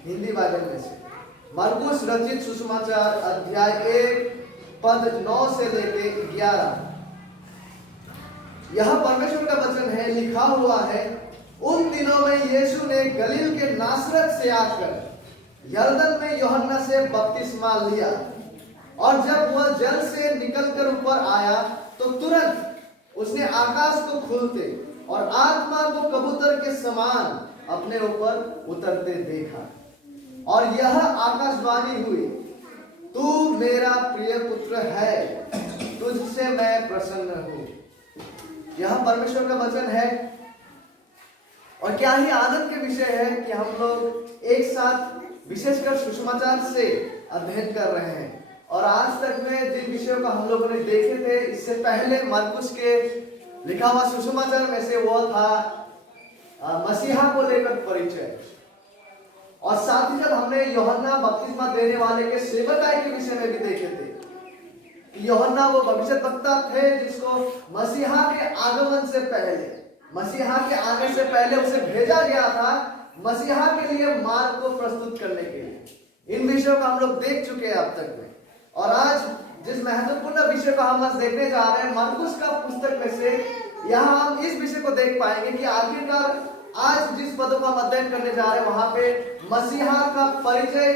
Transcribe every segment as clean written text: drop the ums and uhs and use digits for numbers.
Hindi Bible में से। मरकुस रचित सुसमाचार अध्याय 1 पद 9 से लेके 11। यह परमेश्वर का वचन है, लिखा हुआ है, उन दिनों में यीशु ने गलील के नासरत से आकर यरदन में यूहन्ना से बपतिस्मा लिया, और जब वह जल से निकलकर ऊपर आया तो तुरंत उसने आकाश को खुलते और आत्मा को कबूतर के समान अपने ऊपर उतरते देखा, और यह आकाशवाणी हुई, तू मेरा प्रिय पुत्र है, तुझसे मैं प्रसन्न हूं। यह परमेश्वर का वचन है, और क्या ही आनंद के विषय है कि हम लोग एक साथ विशेषकर सुसमाचार से अध्ययन कर रहे हैं। और आज तक में जिन विषयों को हम लोगों ने देखे थे, इससे पहले मरकुस के लिखा हुआ सुसमाचार में से वो था मसीहा को लेकर परिचय, और साथ ही साथ हमने यूहन्ना बपतिस्मा देने वाले के सेवकाई के विषय में भी देखे थे। यूहन्ना वो भविष्यद्वक्ता थे जिसको मसीहा के आगमन से पहले, मसीहा के आने से पहले उसे भेजा गया था मसीहा के लिए मार्ग को प्रस्तुत करने के लिए। इन विषयों को हम लोग देख चुके हैं अब तक में, और आज जिस महत्वपूर्ण विषय को हम आज देखने जा रहे हैं मरकुस का पुस्तक में से, यहाँ हम इस विषय को देख पाएंगे कि आखिरकार आज जिस पदों का हम अध्ययन करने जा रहे हैं वहां पे मसीहा का परिचय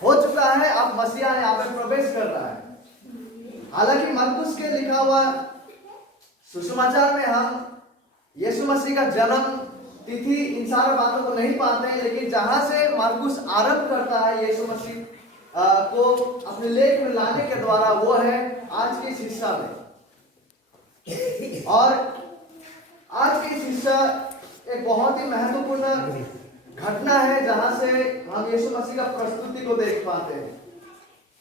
हो चुका है, अब मसीहा यहाँ पे प्रवेश कर रहा है। हालांकि मरकुस के लिखा हुआ सुसमाचार में हम यीशु मसीह का जन्म तिथि इन सारी बातों को नहीं पाते हैं, लेकिन जहां से मरकुस आरंभ करता है यीशु मसीह को अपने लेख में लाने के द्वारा, वो है आज के इस हिस्सा में। और आज के इस हिस्सा एक बहुत ही महत्वपूर्ण घटना है जहां से हम यीशु मसीह का प्रस्तुति को देख पाते हैं।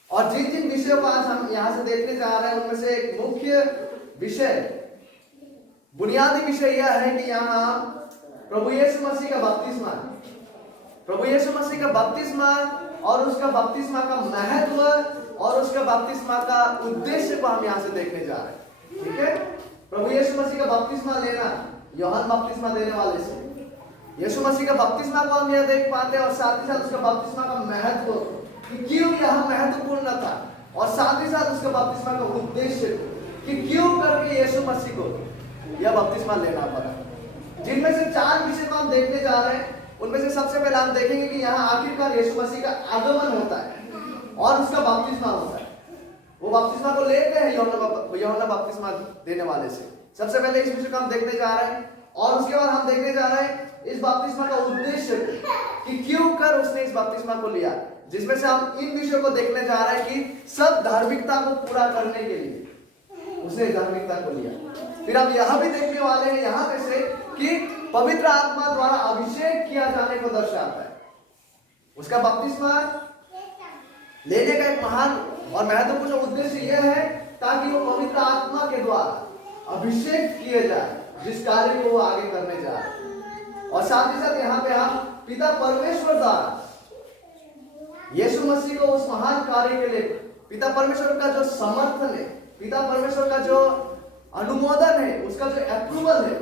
और जिन जिन विषयों को आज हम यहाँ से देखने जा रहे हैं उनमें से एक मुख्य विषय, बुनियादी विषय यह है कि यहाँ प्रभु यीशु मसीह का बपतिस्मा, प्रभु यीशु मसीह का बपतिस्मा और उसका बपतिस्मा का महत्व और उसका बपतिस्मा का उद्देश्य को हम यहाँ से देखने जा रहे हैं। ठीक है, प्रभु यीशु मसीह का बपतिस्मा लेना यूहन्ना बपतिस्मा देने वाले से, यीशु मसीह का बपतिस्मा को हम यह देख पाते हैं, और साथ ही साथ उसका बपतिस्मा का महत्व कि क्यों यह महत्वपूर्ण था, और साथ ही साथ उसका बपतिस्मा का उद्देश्य कि क्यों करके यीशु मसीह को यह बपतिस्मा लेना पड़ा। जिनमें से 4 विषय को हम देखने जा रहे हैं, उनमें से सबसे पहले हम देखेंगे कि यहाँ आखिरकार यीशु मसीह का आगमन होता है और उसका बपतिस्मा होता है। वो बपतिस्मा को लेते हैं यूहन्ना बपतिस्मा देने वाले से। सबसे पहले इस विषय को हम देखने जा रहे हैं, और उसके बाद हम देखने जा रहे हैं इस बपतिस्मा का उद्देश्य कि क्यों कर उसने इस बपतिस्मा को लिया, जिसमें से हम इन विषयों को देखने जा रहे हैं कि सब धार्मिकता को पूरा करने के लिए उसने धार्मिकता को लिया। फिर हम यह भी देखने वाले हैं यहाँ पे से कि पवित्र आत्मा द्वारा अभिषेक किया जाने को दर्शाता है। उसका बपतिस्मा लेने का एक महान और महत्वपूर्ण उद्देश्य यह है ताकि वो पवित्र आत्मा के द्वारा अभिषेक किए जाए जिस कार्य को वो आगे करने जा रहे हैं। और साथ ही साथ यहाँ पे हम पिता परमेश्वर द्वारा यीशु मसीह को उस महान कार्य के लिए पिता परमेश्वर का जो समर्थन है, पिता परमेश्वर का जो अनुमोदन है, उसका जो अप्रूवल है,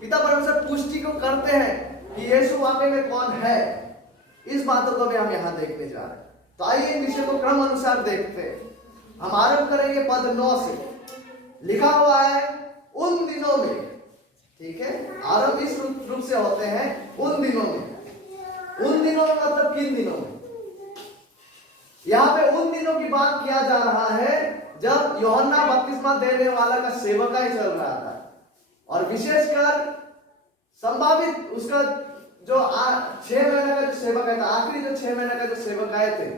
पिता परमेश्वर पुष्टि को करते हैं कि यीशु वाकई में कौन है। इस बातों को भी हम यहाँ देखने जा रहे हैं। तो आइए इन विषय को क्रम अनुसार देखते हैं। हम आरंभ करेंगे पद 9 से। लिखा हुआ है उन दिनों में, ठीक है, आरंभ इस रूप से होते हैं उन दिनों में। उन दिनों में मतलब किन दिनों में? यहाँ पे उन दिनों की बात किया जा रहा है जब यूहन्ना बपतिस्मा देने वाला का सेवकाई चल रहा था, और विशेषकर संभावित उसका जो 6 महीने का जो सेवकाई था, आखिरी जो 6 महीने का जो सेवकाई थे,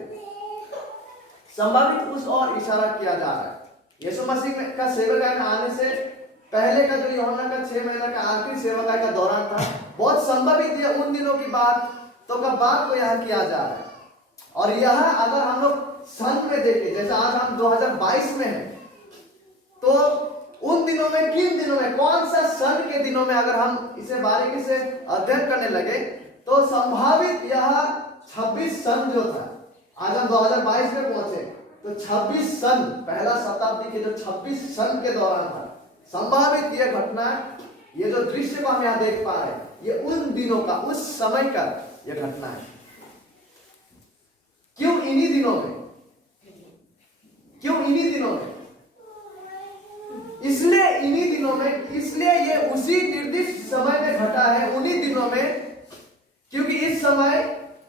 संभावित उस और इशारा किया जा रहा है। यीशु मसीह का सेवकाई में आने से पहले का जो यूहन्ना का 6 महीने का आखिरी सेवकाई का दौरान था, बहुत संभावित ये उन दिनों की बात को यहाँ किया जा रहा है। और यह अगर हम लोग सन में देखें, जैसे आज हम 2022 में हैं, तो उन दिनों में, किन दिनों में, कौन सा सन के दिनों में अगर हम इसे बारीकी से अध्ययन करने लगे तो संभावित यह 26 सन जो था, आज हम 2022 में पहुंचे तो 26 सन, पहला शताब्दी के जो 26 सन के दौरान था, संभावित यह घटना, ये जो दृश्य को हम यहाँ देख पा रहे हैं, ये उन दिनों का, उस समय का यह घटना है। क्यों इन्हीं दिनों में? क्यों इन्हीं दिनों में? इसलिए इन्हीं दिनों में, इसलिए ये उसी निर्दिष्ट समय में घटा है, उन्हीं दिनों में, क्योंकि इस समय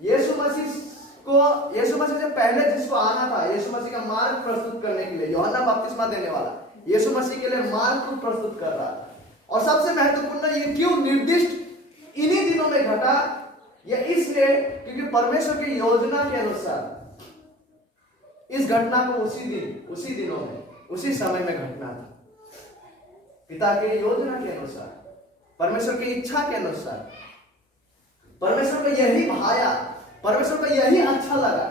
यीशु मसीह से पहले जिसको आना था, यीशु मसीह का मार्ग प्रस्तुत करने के लिए, यूहन्ना बपतिस्मा देने वाला यीशु मसीह के लिए मार्ग को प्रस्तुत कर रहा था। और सबसे महत्वपूर्ण ये क्यों निर्दिष्ट इन्हीं दिनों में घटा, यह इसलिए क्योंकि परमेश्वर की योजना के अनुसार इस घटना को उसी दिनों में, उसी समय में घटना था। पिता के योजना के अनुसार, परमेश्वर की इच्छा के अनुसार, परमेश्वर को यही भाया, परमेश्वर को यही अच्छा लगा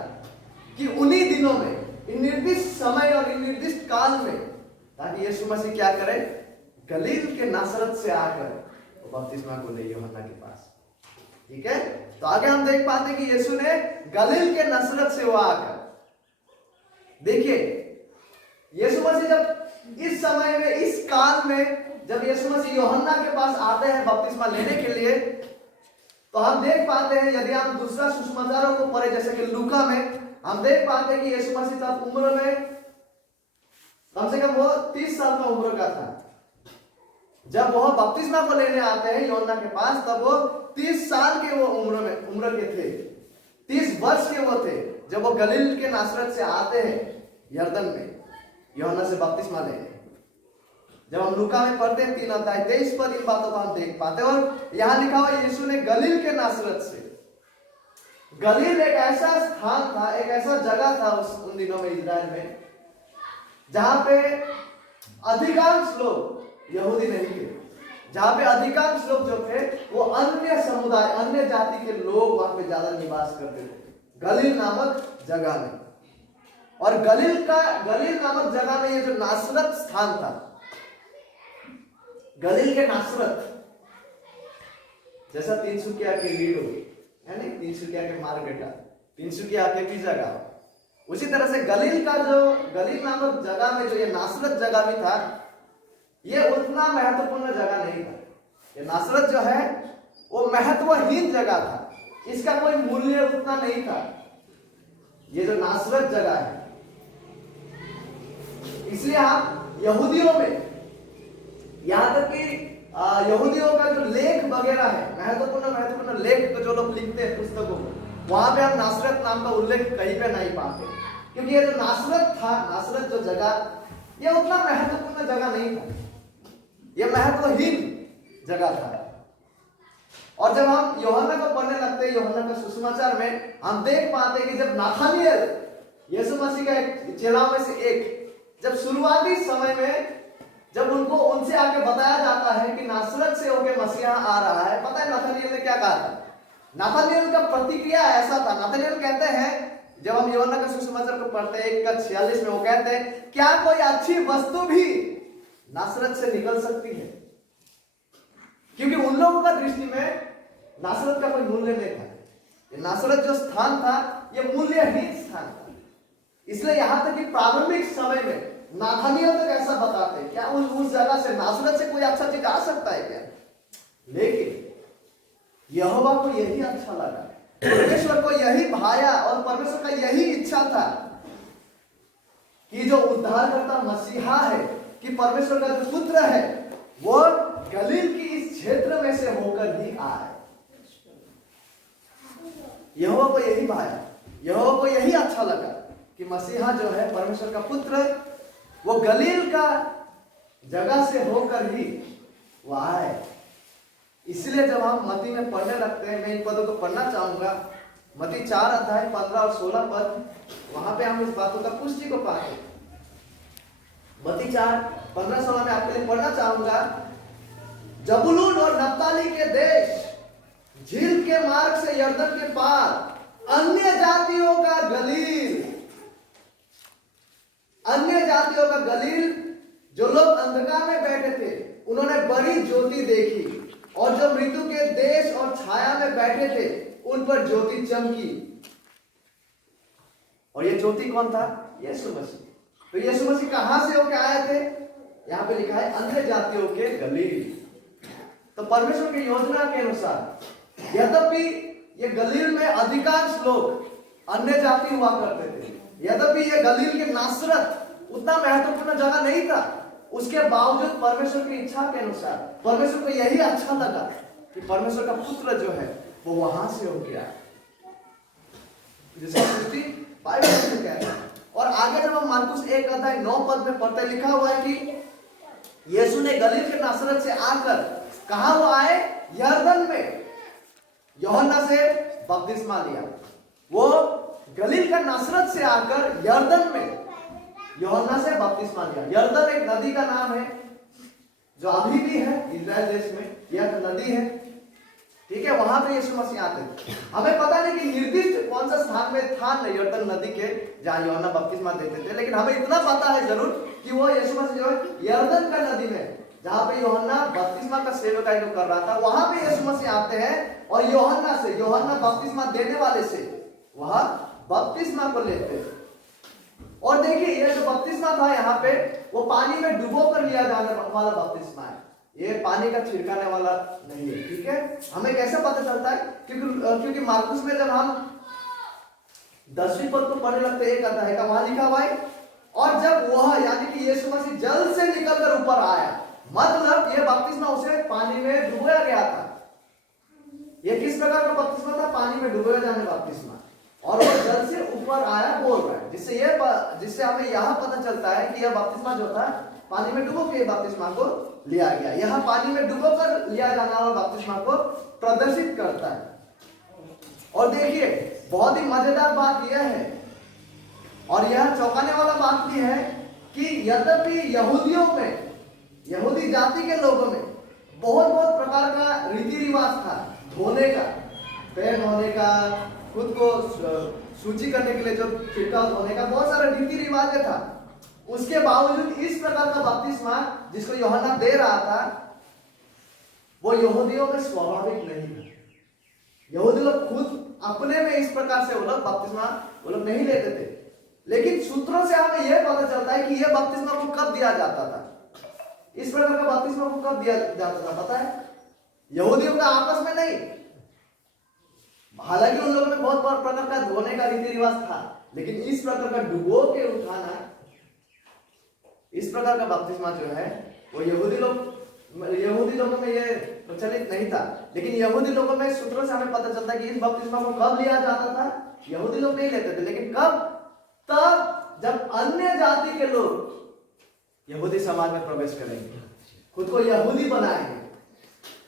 कि उन्हीं दिनों में, इन निर्दिष्ट समय और इन निर्दिष्ट काल में, ताकि यीशु मसीह क्या करे, गलील के नासरत से आकर बपतिस्मा को ले यूहन्ना के पास। ठीक है, तो आगे हम देख पाते हैं कि यीशु ने गलील के नासरत से वो आकर, देखिए यीशु मसीह जब इस समय में, इस काल में, जब यीशु मसीह यूहन्ना के पास आते हैं बपतिस्मा लेने के लिए, तो हम देख पाते हैं, यदि हम दूसरा सुसमाचारों को पढ़े, जैसे कि लूका में, हम देख पाते हैं कि यीशु मसीह तब उम्र में कम से कम वो 30 साल का उम्र का था। जब वो बपतिस्मा को लेने आते हैं यूहन्ना के पास, तब वो 30 साल के वो उम्र के थे, 30 वर्ष के वो थे, जब वो गलील के नासरत से आते हैं यरदन में यूहन्ना से बपतिस्मा लेने। जब हम लूका में पढ़ते हैं 3 अध्याय 23 पर इन बातों को हम देख पाते हैं। और यहां लिखा हुआ यीशु ने गलील के नासरत से, गलील एक ऐसा स्थान था, एक ऐसा जगह था उन दिनों में इजराइल में, जहां पे अधिकांश लोग यहूदी नहीं थे, जहां पे अधिकांश लोग जो थे वो अन्य समुदाय, अन्य जाति के लोग वहां पे ज्यादा निवास करते थे, गलील नामक जगह में। और गलील नामक जगह में ये जो नासरत स्थान था, गलील के नासरत, जैसा तिनसुकिया के लीडो है नहीं, तिनसुकिया के मार्केटा, तिनसुकिया के भी जगह, उसी तरह से गलील नामक जगह में जो ये नासरत जगह भी था, ये उतना महत्वपूर्ण जगह नहीं था। ये नासरत जो है वो महत्वहीन जगह था, इसका कोई मूल्य उतना नहीं था। ये जो नासरत जगह है, इसलिए आप यहूदियों में, यहां तक कि यहूदियों का जो लेख वगैरह है, महत्वपूर्ण लेख जो लोग लिखते हैं पुस्तकों में, वहां पे हम नासरत नाम का उल्लेख कहीं पे नहीं पाते, क्योंकि ये जो नासरत था, नासरत जो जगह, ये उतना महत्वपूर्ण जगह नहीं था, ये महत्वहीन जगह था। और जब हम यूहन्ना को पढ़ने लगते हैं, यूहन्ना के सुसमाचार में, हम देख पाते हैं कि जब नाथानिएल यीशु मसीह का एक चेलाओं में से एक, जब शुरुआती समय में जब उनसे आके बताया जाता है कि नासरत से होके मसीहा आ रहा है, पता है नाथानिएल ने क्या कहा था? नाथानिएल का प्रतिक्रिया ऐसा था, नाथानिएल कहते हैं, जब हम यूहन्ना के सुसमाचार को पढ़ते हैं 1:46 में, वो कहते हैं, क्या कोई अच्छी वस्तु भी नासरत से निकल सकती है? क्योंकि उन लोगों का दृष्टि में नासरत का कोई मूल्य नहीं था, ये नासरत जो स्थान था ये मूल्यहीन स्थान था। इसलिए यहां तक कि प्रारंभिक समय में नाथानिएल तक ऐसा बताते हैं, क्या उस जगह से, नासरत से कोई अच्छा चीज आ सकता है क्या? लेकिन यहोवा को यही अच्छा लगा, परमेश्वर को यही भाया, और परमेश्वर का यही इच्छा था कि जो उद्धारकर्ता मसीहा है, कि परमेश्वर का जो पुत्र है, वो गलील की इस क्षेत्र में से होकर ही आए। यहोवा को यही भाया, यहोवा को यही अच्छा लगा कि मसीहा जो है, परमेश्वर का पुत्र, वो गलील का जगह से होकर ही वो आए। इसलिए जब हम मत्ती में पढ़ने लगते हैं, मैं इन पदों को पढ़ना चाहूंगा, मत्ती 4 अध्याय 15 और 16 पद, वहां पे हम इस बातों का पुष्टि को पाते हैं। मत्ती 4:15-16 में आपके लिए पढ़ना चाहूंगा। जबूलून और नप्ताली के देश, झील के मार्ग से यरदन के पार, अन्य जातियों का गलील, अन्य जातियों का गलील, जो लोग अंधकार में बैठे थे, उन्होंने बड़ी ज्योति देखी, और जो मृत्यु के देश और छाया में बैठे थे, उन पर ज्योति चमकी। और ये ज्योति कौन था? यीशु मसीह। तो यीशु मसीह कहां से होकर आए थे? यहां पे लिखा है अन्य जातियों के गलील। तो परमेश्वर की योजना के अनुसार, यद्यपि ये गलील में अधिकांश लोग अन्य जाति हुआ करते थे। यद्यपि ये गलील के नासरत उतना महत्वपूर्ण जगह नहीं था, उसके बावजूद परमेश्वर की इच्छा के अनुसार परमेश्वर को यही अच्छा लगा कि परमेश्वर का पुत्र जो है वो वहां से हो गया, जिसकी पुष्टि बाइबल में कहता है। और आगे जब हम मार्कुस 1:9 में पढ़ते, लिखा हुआ है कि यीशु ने गलील के नासरत से आकर, कहां वो आए? यरदन में यूहन्ना से बपतिस्मा लिया। वो गलील का नासरत से आकर यरदन में यूहन्ना से बपतिस्मा लिया। यरदन एक नदी का नाम है जो अभी भी है इजराइल देश में, यह नदी है, ठीक है। वहां पे यीशु मसीह आते थे। हमें पता नहीं कि निर्दिष्ट कौन सा स्थान में था यरदन नदी के जहां यूहन्ना बपतिस्मा देते थे, लेकिन हमें इतना पता है जरूर कि वो यीशु मसीह जो है यरदन का नदी में, जहां पे यूहन्ना बपतिस्मा का सेवकाई को कर रहा था, वहां पे यीशु मसीह आते हैं और यूहन्ना बपतिस्मा देने वाले से वह बपतिस्मा को लेते हैं। और देखिए, ये जो बपतिस्मा था यहाँ पे, वो पानी में डुबो कर लिया जाने वाला बपतिस्मा है, ये पानी का छिड़काने वाला नहीं है, ठीक है। हमें कैसे पता चलता है? क्योंकि मार्कुस में जब हम 10वीं पद को पढ़ने लगते, एक अध्याय का, वहां लिखा हुआ है, और जब वह यानी कि यीशु मसीह जल से निकलकर ऊपर आया, मतलब ये बपतिस्मा उसे पानी में डुबोया गया था। ये किस प्रकार का बपतिस्मा था? पानी में डुबोया जाने बपतिस्मा, और वो जल से ऊपर आया बोल रहा है, जिससे हमें यह पता चलता है कि यह बपतिस्मा जो था पानी में डुबो के बपतिस्मा को लिया गया। यह पानी में डुबो कर लिया जाना वाला बपतिस्मा को प्रदर्शित करता है। और देखिए, बहुत ही मजेदार बात यह है और यह चौंकाने वाला बात भी है कि यद्यपि यहूदियों में, यहूदी जाति के लोगों में बहुत प्रकार का रीति रिवाज था, धोने का, पैर धोने का, खुद को शुचि करने के लिए जो छिड़काव धोने का, बहुत सारा रीति रिवाज था। उसके बावजूद इस प्रकार का बपतिस्मा जिसको यूहन्ना दे रहा था, वो यहूदियों में स्वाभाविक नहीं था। यहूदी लोग खुद अपने में इस प्रकार से वो लोग बपतिस्मा वो लोग नहीं लेते थे। लेकिन सूत्रों से हमें यह पता चलता है कि यह बपतिस्मा को कब दिया जाता था। इस प्रकार का बपतिस्मा को कब दिया जाता था पता है? यहूदियों का आपस में नहीं, हालांकि उन लोगों में बहुत प्रकार का धोने का रीति रिवाज था, लेकिन इस प्रकार का डुबो के उठाना, इस प्रकार का बपतिस्मा जो है वो यहूदी लोगों में ये प्रचलित नहीं था। लेकिन यहूदी लोगों में सूत्रों से हमें पता चलता है कि इस बपतिस्मा को कब लिया जाता था। यहूदी लोग नहीं लेते थे, लेकिन कब? तब जब अन्य जाति के लोग यहूदी समाज में प्रवेश करेंगे, खुद को यहूदी बनाएंगे,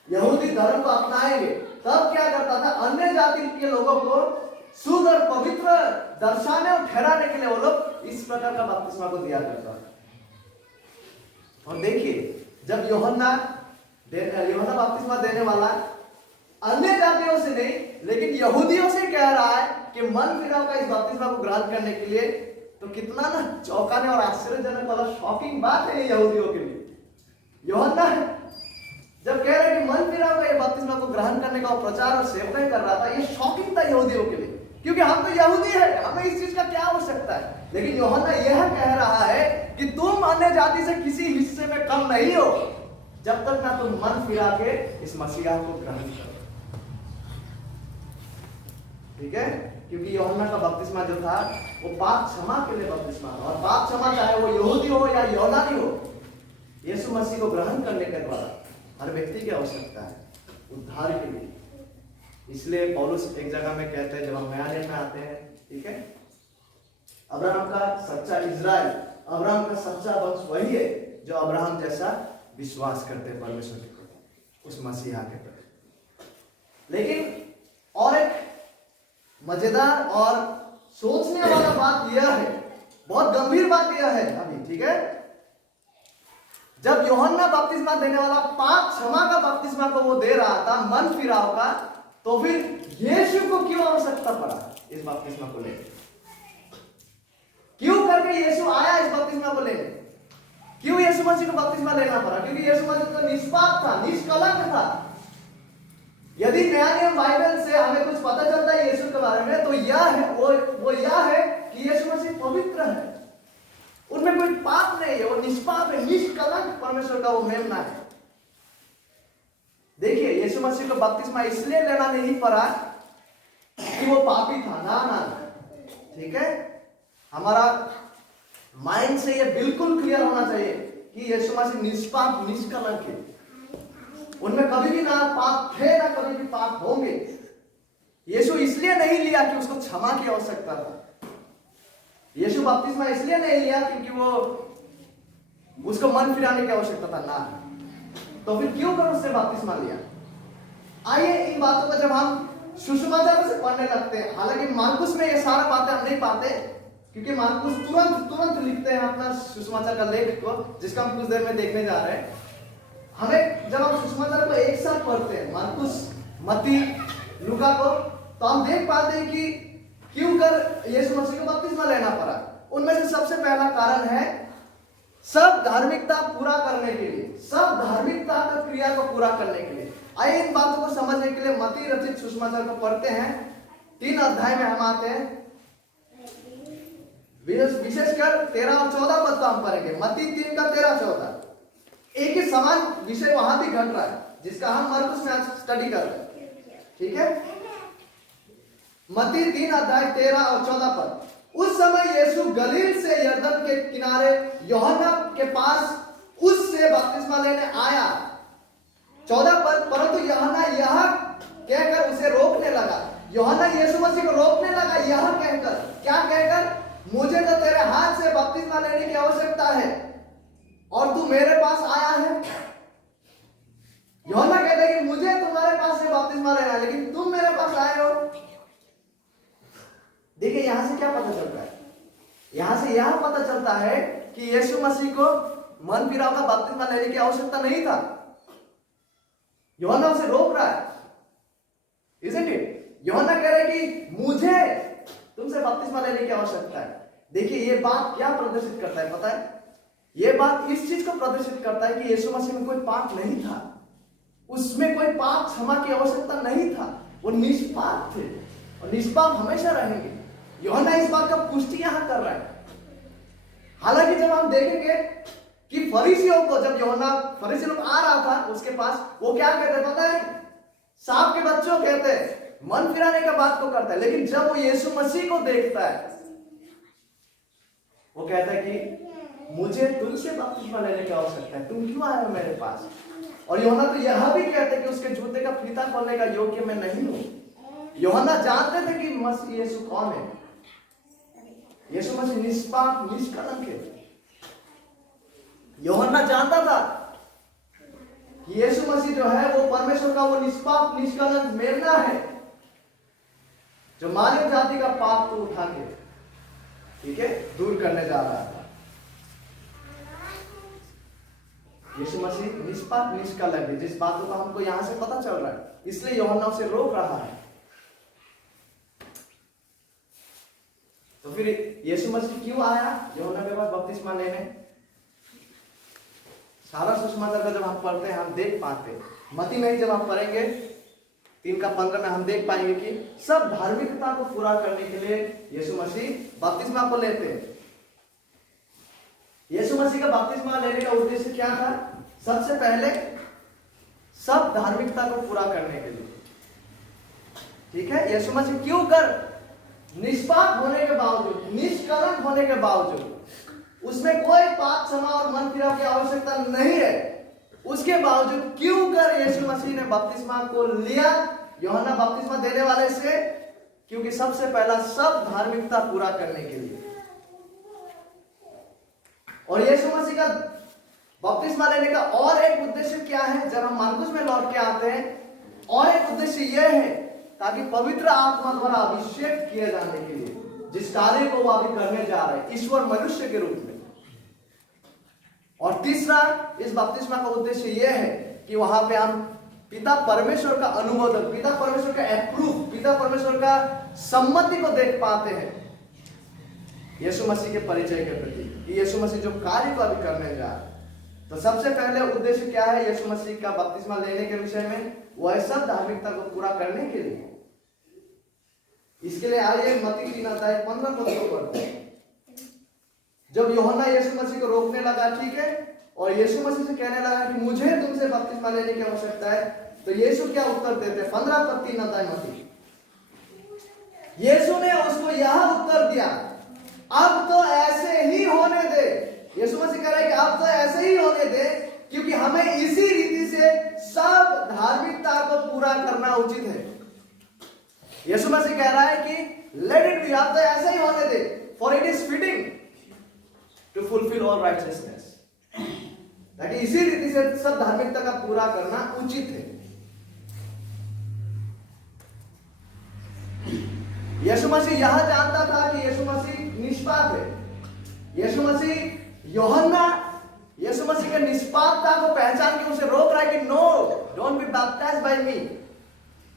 यहूदी धर्म को अपनाएंगे, तब क्या करता था? अन्य जाति के लोगों को शुद्ध और पवित्र दर्शाने और ठहराने के लिए वो लोग इस प्रकार का बपतिस्मा को दिया करता था। और देखिए, जब यूहन्ना बपतिस्मा देने वाला अन्य जातियों से नहीं लेकिन यहूदियों से कह रहा है कि मन फिराव का इस बपतिस्मा को ग्रहण करने के लिए, तो कितना ना चौंकाने और आश्चर्यजनक वाला शॉकिंग बात है ये यहूदियों के लिए। यूहन्ना जब कह रहे हैं कि मन फिराव का ये बपतिस्मा को ग्रहण करने का प्रचार और सेवकाई कर रहा था, ये शॉकिंग था यहूदियों के लिए, क्योंकि हम तो यहूदी है, हमें इस चीज का क्या आवश्यकता है। लेकिन यूहन्ना यह कह रहा है कि तुम अन्य जाति से किसी हिस्से में कम नहीं हो जब तक ना तुम मन फिरा के इस मसीहा को ग्रहण करो, ठीक है। क्योंकि यूहन्ना का बपतिस्मा जो था वो पाप क्षमा के लिए बपतिस्मा था, और पाप क्षमा चाहे वो यहूदी हो या यूनानी हो, यीशु मसीह को ग्रहण करने के द्वारा हर व्यक्ति की आवश्यकता है उद्धार के लिए। इसलिए पौलुस एक जगह में कहते हैं, जब हम नया नियम में आते हैं, ठीक है, अब्राहम का सच्चा इजराइल, अब्राहम का सच्चा वंश वही है जो अब्राहम जैसा विश्वास करते हैं परमेश्वर के प्रति, उस मसीहा के प्रति। लेकिन और एक मजेदार और सोचने वाला बात यह है, बहुत गंभीर बात यह है अभी, ठीक है, जब यूहन्ना बपतिस्मा देने वाला पाप क्षमा का बपतिस्मा को वो दे रहा था, मन फिराव का, तो फिर यीशु को क्यों आवश्यकता पड़ा इस बपतिस्मा को लेने? क्यों करके यीशु आया इस बपतिस्मा को लेने? क्यों यीशु मसीह को बपतिस्मा लेना पड़ा? क्योंकि यीशु मसीह तो निष्पाप था, निष्कलंक था। यदि नया नियम बाइबल से हमें कुछ पता चलता है यीशु के बारे में, तो यह है वो यह है कि यीशु मसीह पवित्र है, उनमें कोई पाप नहीं है, वो निष्पाप है, निष्कलंक परमेश्वर का वो मेमना है। देखिए, यीशु मसीह को बपतिस्मा इसलिए लेना नहीं पड़ा कि वो पापी था, ना ना, ठीक है। हमारा माइंड से ये बिल्कुल क्लियर होना चाहिए कि यीशु मसीह निष्पाप निष्कलंक है, उनमें कभी भी ना पाप थे ना कभी भी पाप होंगे। यीशु इसलिए नहीं लिया कि उसको क्षमा की आवश्यकता था, यीशु बपतिस्मा इसलिए नहीं लिया क्योंकि वो उसको मन फिराने की आवश्यकता था, ना। तो फिर क्यों कर उसने बपतिस्मा लिया? आइए इन बातों को जब हम सुसमाचार से पढ़ने लगते हैं, हालांकि मार्कुस में ये सारा बातें हम नहीं पाते क्योंकि मार्कुस तुरंत लिखते हैं अपना सुसमाचार का लेख को, जिसका हम कुछ देर में देखने जा रहे हैं। हमें जब हम सुसमाचार को एक साथ पढ़ते हैं, मार्कुस, मत्ती, लूका को, तो हम देख पाते हैं कि क्यों कर यीशु मसीह को बपतिस्मा लेना पड़ा। उनमें से सबसे पहला कारण है सब धार्मिकता पूरा करने के लिए, सब धार्मिकता का क्रिया को पूरा करने के लिए। आइए इन बातों को समझने के लिए मत्ती रचित सुसमाचार को पढ़ते हैं। 3 अध्याय में हम आते हैं, विशेषकर 13 और 14 पद को हम पढ़ेंगे। मत्ती 3 का 13-14 एक ही समान विषय वहां भी घट रहा है, जिसका हम मरकुस में आज स्टडी कर रहे हैं, ठीक है। मत्ती 3 अध्याय 13 और 14 पद। उस समय यीशु गलील से यरदन के किनारे यूहन्ना के पास उससे बपतिस्मा लेने आया। 14 पद। परंतु यूहन्ना यह कहकर उसे रोकने लगा। यूहन्ना यीशु मसीह को रोकने लगा, यह कहकर, क्या कहकर? मुझे तो तेरे हाथ से बपतिस्मा लेने की आवश्यकता है और तू मेरे पास आया है। यूहन्ना कहता है कि मुझे तुम्हारे पास से बपतिस्मा लेना है, लेकिन तुम मेरे पास आए हो। देखिए यहां से क्या पता चलता है? यहां से यह पता चलता है कि यीशु मसीह को मन फिराव का बपतिस्मा लेने की आवश्यकता नहीं था। यूहन्ना उसे रोक रहा है, isn't it? यूहन्ना कह रहे कि मुझे तुमसे बपतिस्मा लेने की आवश्यकता है। देखिए ये बात क्या प्रदर्शित करता है पता है? ये बात इस चीज को प्रदर्शित करता है कि यीशु मसीह में कोई पाप नहीं था, उसमें कोई पाप क्षमा की आवश्यकता नहीं था, वो निष्पाप थे और निष्पाप हमेशा रहेंगे। यूहन्ना इस बात का पुष्टि यहां कर रहा है। हालांकि जब हम देखेंगे कि फरीसियों को, जब यूहन्ना फरीसी लोग आ रहा था उसके पास, वो क्या कहते पता है? सांप के बच्चों कहते हैं, मन फिराने का बात को करता है। लेकिन जब वो यीशु मसीह को देखता है वो कहता है कि मुझे तुमसे बपतिस्मा लेने की आवश्यकता है, तुम क्यों आए हो मेरे पास? और यूहन्ना तो यह भी कहते हैं कि उसके जूते का फीता खोलने का योग्य मैं नहीं हूं। यूहन्ना जानते थे कि मसीह यीशु कौन है। यीशु मसीह निष्पाप निष्कलंक है। यूहन्ना जानता था कि यीशु मसीह जो है वो परमेश्वर का वो निष्पाप निष्कलंक मेमना है, जो मानव जाति का पाप को उठा के, ठीक है, दूर करने जा रहा था। यीशु मसीह निष्पाप निष्कलंक है, जिस बात का हमको यहां से पता चल रहा है, इसलिए यूहन्ना उसे रोक रहा है। तो फिर यीशु मसीह क्यों आया यूहन्ना के पास बपतिस्मा लेने? सारा सुसमाचार का जब हम पढ़ते हैं हम देख पाते हैं, मत्ती में ही जब हम पढ़ेंगे 3 का 15 में हम देख पाएंगे कि सब धार्मिकता को पूरा करने के लिए यीशु मसीह बपतिस्मा को लेते हैं। यीशु मसीह का बपतिस्मा लेने का उद्देश्य क्या था? सबसे पहले सब धार्मिकता को पूरा करने के लिए, ठीक है। यीशु मसीह क्यों कर निष्पाप होने के बावजूद, निष्कलंक होने के बावजूद, उसमें कोई पाप क्षमा और मन फिराव की आवश्यकता नहीं है, उसके बावजूद क्यों कर यीशु मसीह ने बपतिस्मा को लिया यूहन्ना बपतिस्मा देने वाले से? क्योंकि सबसे पहला सब धार्मिकता पूरा करने के लिए। और यीशु मसीह का बपतिस्मा लेने का और एक उद्देश्य क्या है? जब हम मार्कुस में लौट के आते हैं, और एक उद्देश्य यह है ताकि पवित्र आत्मा द्वारा अभिषेक किए जाने के लिए, जिस कार्य को वो अभी करने जा रहे हैं ईश्वर मनुष्य के रूप में। और तीसरा, इस बपतिस्मा का उद्देश्य यह है कि वहां पे हम पिता परमेश्वर का अनुमोदन, पिता परमेश्वर का अप्रूव, पिता परमेश्वर का सम्मति को देख पाते हैं यीशु मसीह के परिचय के प्रति, कि यीशु मसीह जो कार्य को अभी करने जा रहे हैं। तो सबसे पहले उद्देश्य क्या है यीशु मसीह का बपतिस्मा लेने के विषय में? वह सब धार्मिकता को पूरा करने के लिए। इसके लिए आइए मत्ती 3 अध्याय 15 पद को पढ़ते हैं। जब यूहन्ना यीशु मसीह को रोकने लगा, ठीक है, और यीशु मसीह से कहने लगा कि मुझे तुमसे बपतिस्मा लेने की आवश्यकता है, तो यीशु क्या उत्तर देते हैं? 15 पद 3 अध्याय मत्ती। यीशु ने उसको यह उत्तर दिया, अब तो ऐसे ही होने दे। यीशु मसीह कह रहा है कि अब तो ऐसे ही होने दे, क्योंकि हमें इसी रीति से सब धार्मिकता को पूरा करना उचित है। यीशु मसीह कह रहा है कि लेट इट बी, अब तो ऐसे ही होने दे, for it is fitting to fulfil all righteousness, ताकि इसी रीति से सब धार्मिकता का पूरा करना उचित है। यीशु मसीह यह जानता था कि यीशु मसीह निष्पाप है। यीशु मसीह यूहन्ना यीशु मसीह के निष्पापता को पहचान के उसे रोक रहा है कि no, don't be baptised by me.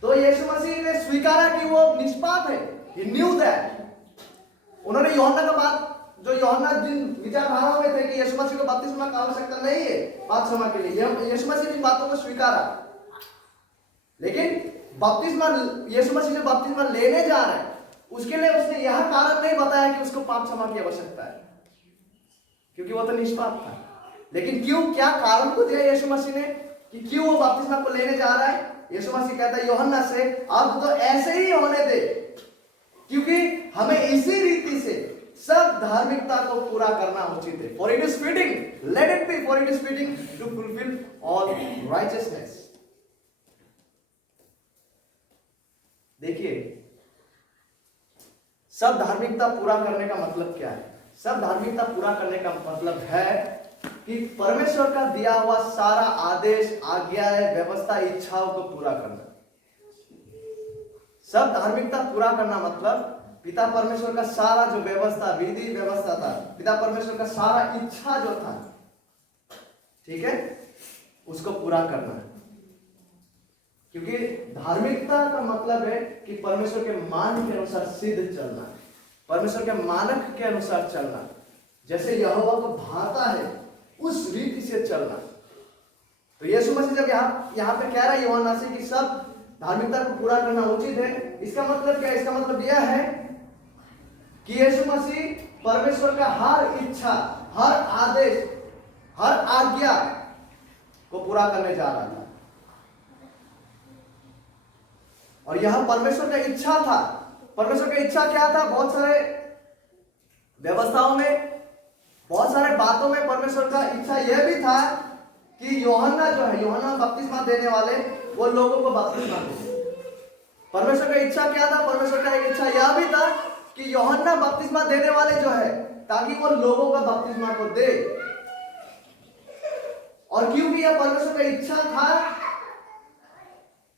तो यीशु मसीह ने स्वीकारा कि वो निष्पाप है। He knew that. उन्होंने यूहन्ना का बात, जो यूहन्ना जिन विचारधाराओं में थे कि यीशु मसीह को बपतिस्मा की आवश्यकता नहीं है पाप क्षमा के लिए, यीशु मसीह ने इन बातों को स्वीकारा। लेकिन बपतिस्मा, यीशु मसीह जो बपतिस्मा लेने जा रहे हैं, उसके लिए उसने यह कारण नहीं बताया कि उसको पाप क्षमा की आवश्यकता है, क्योंकि वो तो निष्पाप था। लेकिन क्यों, क्या कारण को दिया यीशु मसीह ने कि क्यों वो बपतिस्मा को लेने जा रहा है? यीशु मसीह कहता है यूहन्ना से, अब तो ऐसे ही होने दे, क्योंकि हमें इसी रीति से सब धार्मिकता को पूरा करना उचित है। For it is fitting, let it be, for it is fitting to fulfil all righteousness. देखिए, सब धार्मिकता पूरा करने का मतलब क्या है? सब धार्मिकता पूरा करने का मतलब है कि परमेश्वर का दिया हुआ सारा आदेश, आज्ञाएं, व्यवस्था, इच्छाओं को पूरा करना। सब धार्मिकता पूरा करना मतलब पिता परमेश्वर का सारा जो व्यवस्था, विधि व्यवस्था था, पिता परमेश्वर का सारा इच्छा जो था, ठीक है, उसको पूरा करना है। क्योंकि धार्मिकता का मतलब है कि परमेश्वर के मान के अनुसार सिद्ध चलना, परमेश्वर के मानक के अनुसार चलना, जैसे यहोवा को भाता है उस रीति से चलना। तो यीशु मसीह जब यहाँ पे कह रहा है यूहन्ना से कि सब धार्मिकता को पूरा करना उचित है, इसका मतलब क्या है? इसका मतलब यह है कि यीशु मसीह परमेश्वर का हर इच्छा, हर आदेश, हर आज्ञा को पूरा करने जा रहा था। और यह परमेश्वर का इच्छा था। परमेश्वर का इच्छा क्या था? बहुत सारे व्यवस्थाओं में, बहुत सारे बातों में परमेश्वर का इच्छा यह भी था कि यूहन्ना जो है, यूहन्ना बपतिस्मा देने वाले, वो लोगों को बपतिस्मा दे। परमेश्वर का इच्छा क्या था? परमेश्वर का एक इच्छा यह भी था कि यूहन्ना बपतिस्मा देने वाले जो है, ताकि वो लोगों का बपतिस्मा को दे। और क्योंकि यह परमेश्वर का इच्छा था,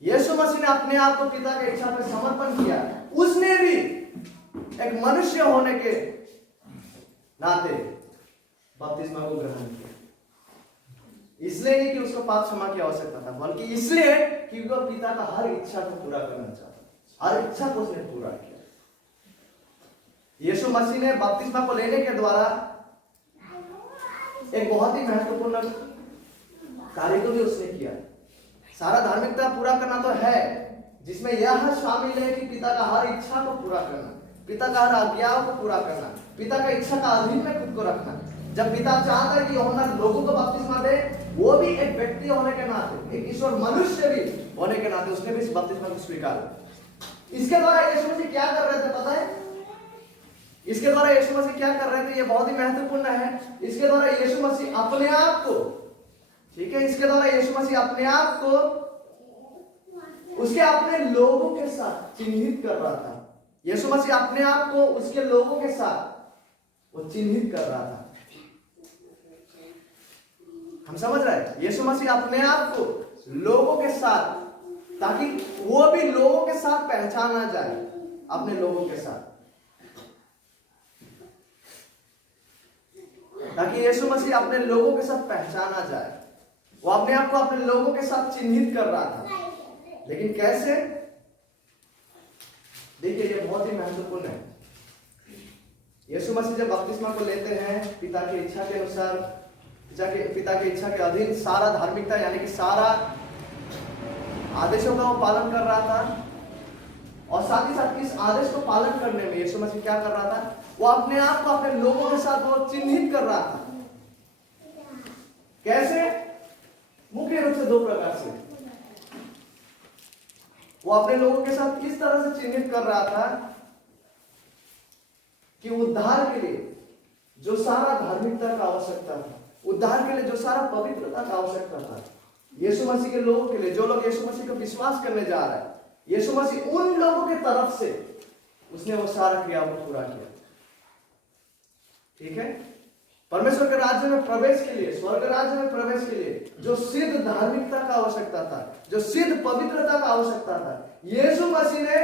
यीशु मसीह ने अपने आप को पिता की इच्छा पर समर्पण किया। उसने भी एक मनुष्य होने के नाते बपतिस्मा को ग्रहण किया। इसलिए नहीं कि उसको पाप क्षमा की आवश्यकता था, बल्कि इसलिए कि वो पिता का हर इच्छा को पूरा करना चाहता, हर इच्छा को उसने पूरा किया। यीशु मसीह ने बपतिस्मा को लेने के द्वारा एक बहुत ही महत्वपूर्ण कार्य को भी उसने किया। सारा धार्मिकता पूरा करना तो है, जिसमें यह शामिल है कि पिता का हर इच्छा को पूरा करना, पिता का हर आज्ञाओं को पूरा करना, पिता का इच्छा का अधीन में खुद को रखना। जब पिता चाहता है कि यूहन्ना लोगों को बपतिस्मा दे, वो भी एक व्यक्ति होने के नाते, एक ईश्वर मनुष्य भी होने के नाते उसने भी इस बपतिस्मा को स्वीकार। इसके द्वारा यीशु मसीह क्या कर रहे थे पता है? इसके द्वारा यीशु मसीह क्या कर रहे थे, ये बहुत ही महत्वपूर्ण है। इसके द्वारा यीशु मसीह अपने आप को, ठीक है, इसके द्वारा यीशु मसीह अपने आप को उसके अपने लोगों के साथ चिन्हित कर रहा था। यीशु मसीह अपने आप को उसके लोगों के साथ वो चिन्हित कर रहा था। हम समझ रहे हैं? यीशु मसीह अपने आप को लोगों के साथ, ताकि वो भी लोगों के साथ पहचाना जाए, अपने लोगों के साथ, ताकि यीशु मसीह अपने लोगों के साथ पहचाना जाए। वो अपने आप को अपने लोगों के साथ चिन्हित कर रहा था। लेकिन कैसे? देखिए, ये बहुत ही महत्वपूर्ण है। यीशु मसीह जब बपतिस्मा को लेते हैं, पिता की इच्छा के अनुसार, पिता की इच्छा के अधीन सारा धार्मिकता, यानी कि सारा आदेशों का वो पालन कर रहा था। और साथ ही साथ इस आदेश को पालन करने में यीशु मसीह क्या कर रहा था? वो अपने आप को अपने लोगों के साथ वो चिन्हित कर रहा था। कैसे? मुख्य रूप से दो प्रकार से। वो अपने लोगों के साथ किस तरह से चिन्हित कर रहा था कि उद्धार के लिए जो सारा धार्मिकता का आवश्यकता था, उद्धार के लिए जो सारा पवित्रता का आवश्यकता था, यीशु मसीह के लोगों के लिए, जो लोग यीशु मसीह को विश्वास करने जा रहे हैं, यीशु मसीह उन लोगों के तरफ से उसने वो सारा क्रिया को पूरा किया। ठीक है, परमेश्वर के राज्य में प्रवेश के लिए, स्वर्ग राज्य में प्रवेश के लिए जो सिद्ध धार्मिकता का आवश्यकता था, जो सिद्ध पवित्रता का आवश्यकता था, यीशु मसीह ने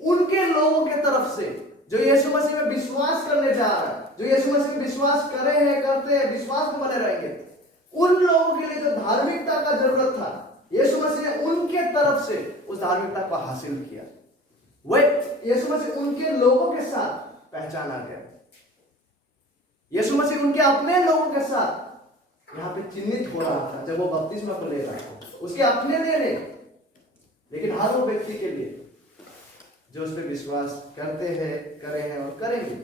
उनके लोगों के तरफ से, जो यीशु मसीह में विश्वास करने जा रहा है, जो यीशु मसीह में विश्वास करे हैं, करते हैं, विश्वास में बने रहेंगे, उन लोगों के लिए जो धार्मिकता का जरूरत था, यीशु मसीह ने उनके तरफ से उस धार्मिकता को हासिल किया। वह यीशु मसीह उनके लोगों के साथ पहचाना गया। यीशु मसीह उनके अपने लोगों के साथ यहाँ पे चिन्हित हो रहा था जब वो बपतिस्मा को ले रहा था। उसके अपने लिए नहीं, लेकिन हर वो व्यक्ति के लिए जो उस पर विश्वास करते हैं, करे हैं और करेंगे।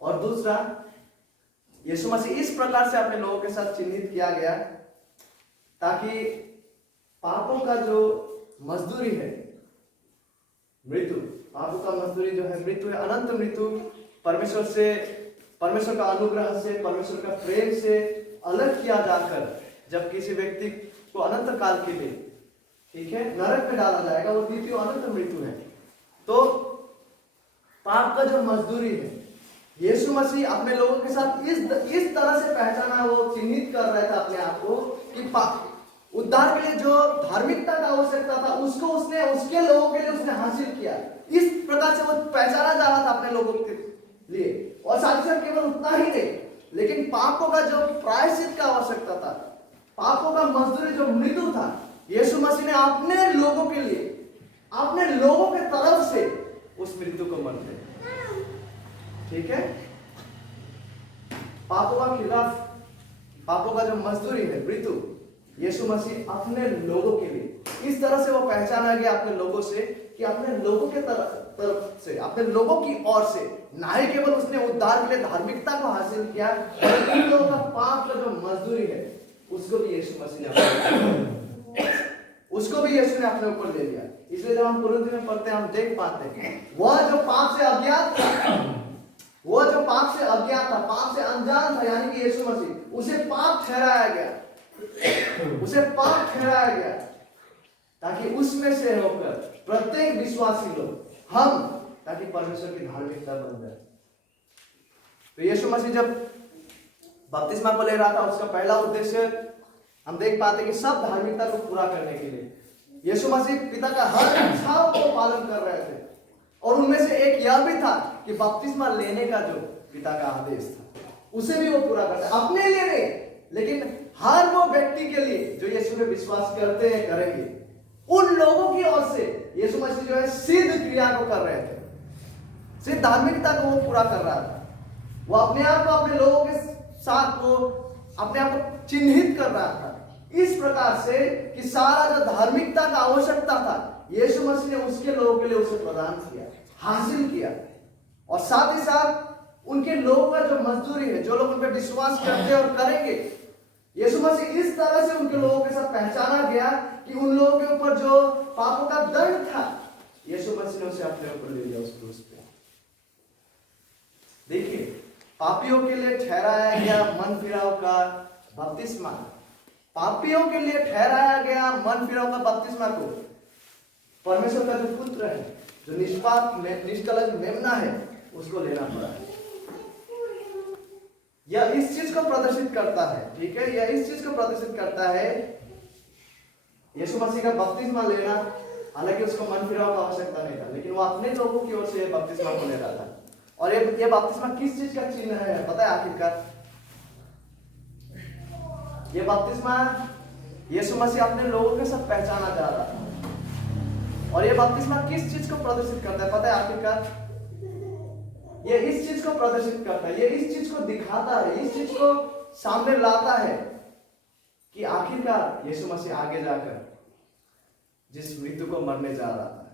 और दूसरा, यीशु मसीह इस प्रकार से अपने लोगों के साथ चिन्हित किया गया ताकि पापों का जो मजदूरी है, मृत्यु, पापों का मजदूरी जो है मृत्यु है, अनंत मृत्यु, परमेश्वर से, परमेश्वर का अनुग्रह से, परमेश्वर का प्रेम से अलग किया जाकर जब किसी व्यक्ति को अनंत काल के लिए, ठीक है, नरक में डाला जाएगा, वो द्वितीय अनंत मृत्यु है। तो पाप का जो मजदूरी है, यीशु मसीह अपने लोगों के साथ इस तरह से पहचाना, वो चिन्हित कर रहा था अपने आप को कि उद्धार के लिए जो धार्मिकता का आवश्यकता था उसको उसने उसके लोगों के लिए उसने हासिल किया। इस प्रकार से वो पहचाना जा रहा था अपने लोगों के लिए। और साथ ही साथ केवल उतना ही नहीं, लेकिन पापों का जो प्रायश्चित का आवश्यकता था, पापों का मजदूरी जो मृत्यु था, यीशु मसीह ने अपने लोगों के लिए, अपने लोगों के तरफ से उस मृत्यु को मरते। ठीक है, पापों का खिलाफ, पापों का जो मजदूरी है मृत्यु, यीशु मसीह अपने लोगों के लिए इस तरह से वो पहचाना गया अपने लोगों से कि अपने लोगों के तरफ से, अपने लोगों की ओर से, ना ही केवल उसने उद्धार के लिए धार्मिकता को हासिल किया, इन लोगों का पाप का जो मजदूरी है उसको भी यीशु मसीह ने उसको भी यीशु ने अपने ऊपर ले लिया। इसलिए जब हम कुरिन्थियों में पढ़ते हैं, हम देख पाते हैं वह जो पाप से अज्ञात था, वह जो पाप से अज्ञात था, पाप से अनजान था, यानी कि यीशु मसीह, उसे पाप ठहराया गया, उसे पाप ठहराया गया ताकि उसमें से होकर प्रत्येक विश्वासी लोग, हम, ताकि परमेश्वर की धार्मिकता बन जाए। तो यीशु मसीह जब बपतिस्मा को ले रहा था, उसका पहला उद्देश्य हम देख पाते कि सब धार्मिकता को पूरा करने के लिए यीशु मसीह पिता का हर इच्छाओं को पालन कर रहे थे। और उनमें से एक यह भी था कि बपतिस्मा लेने का जो पिता का आदेश था उसे भी वो पूरा करते, अपने लिए नहीं, लेकिन हर वो व्यक्ति के लिए जो यीशु में विश्वास करते हैं, करेंगे, उन लोगों की ओर से यीशु मसीह जो है सिद्ध क्रिया को कर रहे थे, सिद्ध धार्मिकता को वो पूरा कर रहा था। वो अपने आप को अपने लोगों के साथ वो अपने आप को चिन्हित कर रहा था इस प्रकार से कि सारा जो धार्मिकता का आवश्यकता था यीशु मसीह ने उसके लोगों के लिए उसे प्रदान किया, हासिल किया। और साथ ही साथ उनके लोगों का जो मजदूरी है, जो लोग उन पर विश्वास करते और करेंगे, यीशु मसीह इस तरह से उनके लोगों के साथ पहचाना गया कि उन लोगों के ऊपर जो पापों का दंड था, यीशु मसीह ने उसे अपने ऊपर ले लिया उस क्रूस पे। देखिए, पापियों के लिए ठहराया गया मन फिराव का बपतिस्मा, पापियों के लिए ठहराया गया मन फिराव का बपतिस्मा को परमेश्वर का जो पुत्र है, जो निष्पाप निष्कलंक मेमना है, उसको लेना पड़ा। यह इस चीज को प्रदर्शित करता है, ठीक है, यह इस चीज को प्रदर्शित करता है, यीशु मसीह का बपतिस्मा लेना, हालांकि उसको मन फिराव का आवश्यकता नहीं था, लेकिन वो अपने लोगों की ओर से बपतिस्मा को ले रहा था। और ये बपतिस्मा किस चीज का चिन्ह है पता है आखिरकार? ये बपतिस्मा यीशु मसीह अपने लोगों के साथ पहचाना जा रहा था। और ये बपतिस्मा किस चीज को प्रदर्शित करता है पता है आखिरकार? ये इस चीज को प्रदर्शित करता है, ये इस चीज को दिखाता है, इस चीज को सामने लाता है कि आखिरकार यीशु मसीह आगे जाकर जिस मृत्यु को मरने जा रहा था,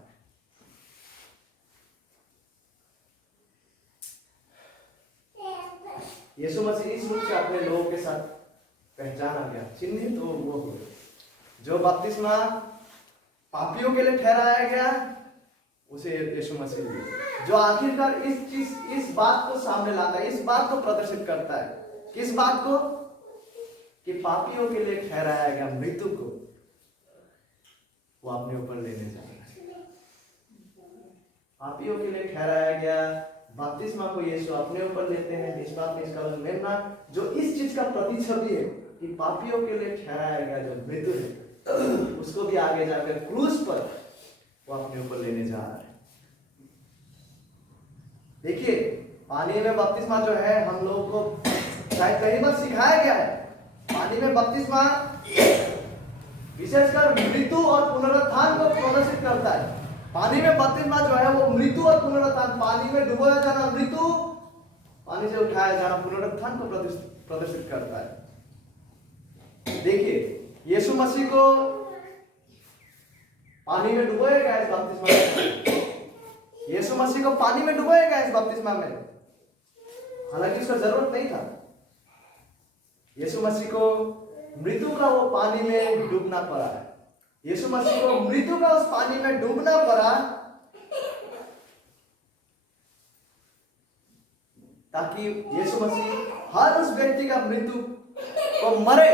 यीशु मसीह इस रूप से अपने लोगों के साथ पहचाना गया, चिन्हित हो वो जो बपतिस्मा पापियों के लिए ठहराया गया, उसे यीशु मसीह दिए, जो आखिरकार इस बात को सामने लाता है, इस बात को प्रदर्शित करता है। किस बात को? कि पापियों के लिए ठहराया गया मृत्यु को वो अपने ऊपर लेने जा रहा है। पापियों के लिए ठहराया गया बपतिस्मा को यीशु अपने ऊपर लेते हैं। निष्पाप निष्कलंक मेमना, जो इस चीज का प्रतिछवि है कि पापियों के लिए ठहराया गया जो मृत्यु है, उसको भी आगे जाकर क्रूस पर वो अपने ऊपर लेने जा रहा है। देखिए, पानी में बपतिस्मा जो है हम लोगों को शायद कई बार सिखाया गया है। पानी में बपतिस्मा विशेषकर मृत्यु और पुनरुत्थान को प्रदर्शित करता है। पानी में बपतिस्मा जो है वो मृत्यु और पुनरुत्थान, पानी में डुबोया जाना मृत्यु, पानी से उठाया जाना पुनरुत्थान को प्रदर्शित करता है। देखिए, यीशु मसीह को पानी में डुबोया गया इस बपतिस्मा में। यीशु मसीह को पानी में डुबोया गया इस बपतिस्मा में, हालांकि उसका जरूरत नहीं था। यीशु मसीह को मृत्यु का वो पानी में डूबना पड़ा है। यीशु मसीह को मृत्यु का उस पानी में डूबना पड़ा ताकि यीशु मसीह हर उस व्यक्ति का मृत्यु को मरे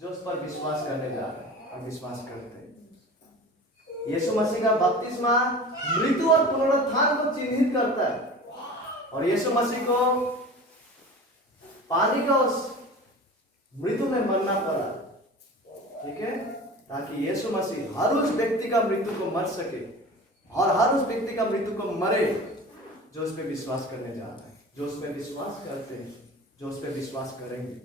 जो उस पर विश्वास करने जा रहे हैं और विश्वास करते हैं। यीशु मसीह का बपतिस्मा मृत्यु और पुनरुत्थान को चिन्हित करता है और यीशु मसीह को पानी का उस मृत्यु में मरना पड़ा, ठीक है, ताकि यीशु मसीह हर उस व्यक्ति का मृत्यु को मर सके और हर उस व्यक्ति का मृत्यु को मरे जो उस पर विश्वास करने जा रहा है, जो उस पर विश्वास करते हैं, जो उस पर विश्वास करेंगे।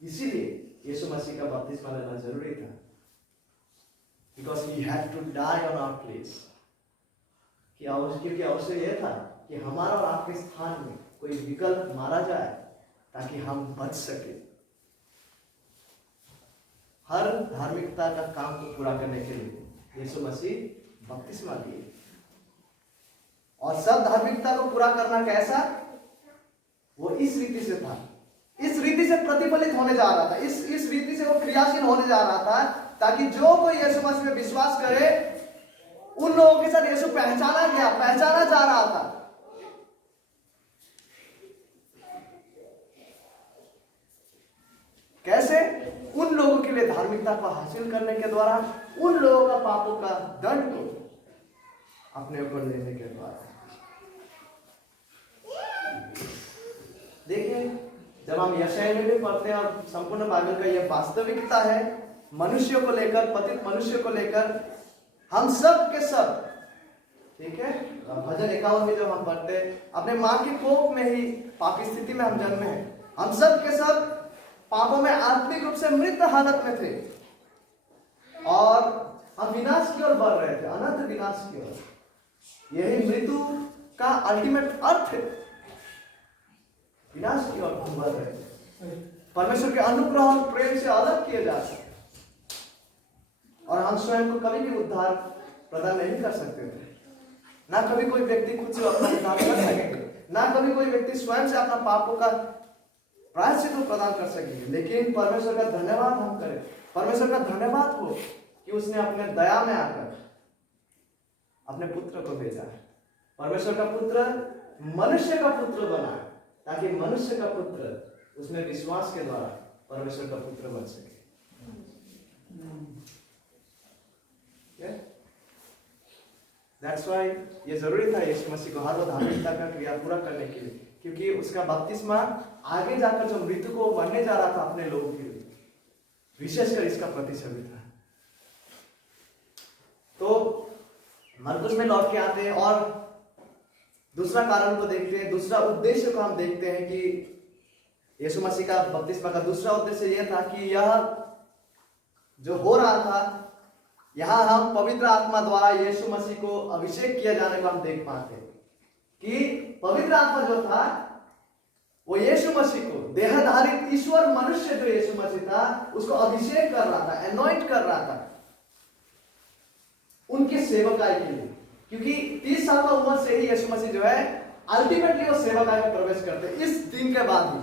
इसीलिए यीशु मसीह का बपतिस्मा लेना जरूरी था, because he had to die on our place. क्योंकि अवश्य यह था कि हमारा और आपके स्थान में कोई विकल्प मारा जाए ताकि हम बच सके। हर धार्मिकता का काम को पूरा करने के लिए यीशु मसीह बपतिस्मा लिए और सब धार्मिकता को पूरा करना कैसा? वो इस रीति से था, इस रीति से प्रतिफलित होने जा रहा था, इस रीति से वो क्रियाशील होने जा रहा था ताकि जो कोई यीशु मसीह में विश्वास करे उन लोगों के साथ यीशु पहचाना जा रहा था। कैसे? उन लोगों के लिए धार्मिकता को हासिल करने के द्वारा, उन लोगों का पापों का दंड को अपने ऊपर लेने के द्वारा। देखिए, जब हम यशायाह में भी पढ़ते हैं और संपूर्ण बाइबल का यह वास्तविकता है, मनुष्य को लेकर, पतित मनुष्य को लेकर, हम सब के सब, ठीक है, भजन 51 में जो हम पढ़ते हैं, अपने मां के कोख में ही पापी स्थिति में हम जन्मे हैं। हम सब के सब पापों में आत्मिक रूप से मृत हालत में थे और हम विनाश की ओर बढ़ रहे थे, अनंत विनाश की ओर। यही मृत्यु का अल्टीमेट अर्थ है, विनाश की ओर हम बढ़ रहे थे, परमेश्वर के अनुग्रह और प्रेम से अलग किए जा सकते और हम स्वयं को कभी भी उद्धार प्रदान नहीं कर सकते थे। ना कभी कोई व्यक्ति खुद से अपना उद्धार कर सकेंगे, ना कभी कोई व्यक्ति स्वयं से अपना पापों का प्रायश्चित प्रदान कर सकेंगे। लेकिन परमेश्वर का धन्यवाद हम करें, परमेश्वर का धन्यवाद हो कि उसने अपने दया में आकर अपने पुत्र को भेजा है। परमेश्वर का पुत्र मनुष्य का पुत्र बना है ताकि मनुष्य का पुत्र उसमें विश्वास के द्वारा परमेश्वर का पुत्र बन सके। That's why ये जरूरी था यीशु मसीह को हर वो धार्मिकता का क्रिया पूरा करने के लिए, क्योंकि उसका बपतिस्मा आगे जाकर जो मृत्यु को मरने जा रहा था अपने लोगों के लिए, विशेषकर इसका प्रतिछवि था। तो मरकुस में लौट के आते हैं और दूसरा कारण को देखते हैं, दूसरा उद्देश्य को हम देखते हैं कि यीशु मसीह का बपतिस्मा का दूसरा उद्देश्य यह था कि यह जो हो रहा था, यहां हम पवित्र आत्मा द्वारा यीशु मसीह को अभिषेक किया जाने को हम देख पाते हैं कि पवित्र आत्मा जो था वो यीशु मसीह को, देहधारित ईश्वर मनुष्य जो यीशु मसीह था, उसको अभिषेक कर रहा था, एनॉइंट कर रहा था उनके सेवकाई के लिए। क्योंकि 30 साल का उम्र से ही यीशु मसीह जो है अल्टीमेटली वो सेवकाई में प्रवेश करते इस दिन के बाद ही,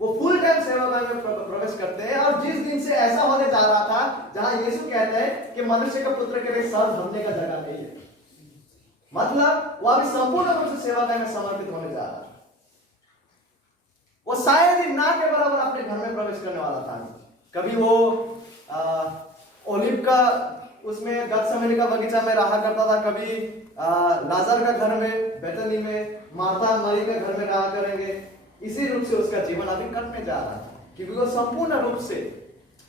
वो फुल टाइम सेवाकार्य में प्रवेश करते हैं। और जिस दिन से ऐसा होने जा रहा था जहां यीशु कहते हैं कि मनुष्य का पुत्र के लिए सर धरने का जगह नहीं है, मतलब वो अभी संपूर्ण रूप से सेवाकार्य में समर्पित होने जा रहा था। वो शायद ही ना के बराबर अपने घर में प्रवेश करने वाला था। कभी वो ओलिव का उसमें गतसमनी का बगीचा में रहा करता था, कभी लाजर का घर में बेतनी में, मार्था मरी के घर में रहा करेंगे। इसी रूप से उसका जीवन अभी कटने जा रहा था, क्योंकि वो संपूर्ण रूप से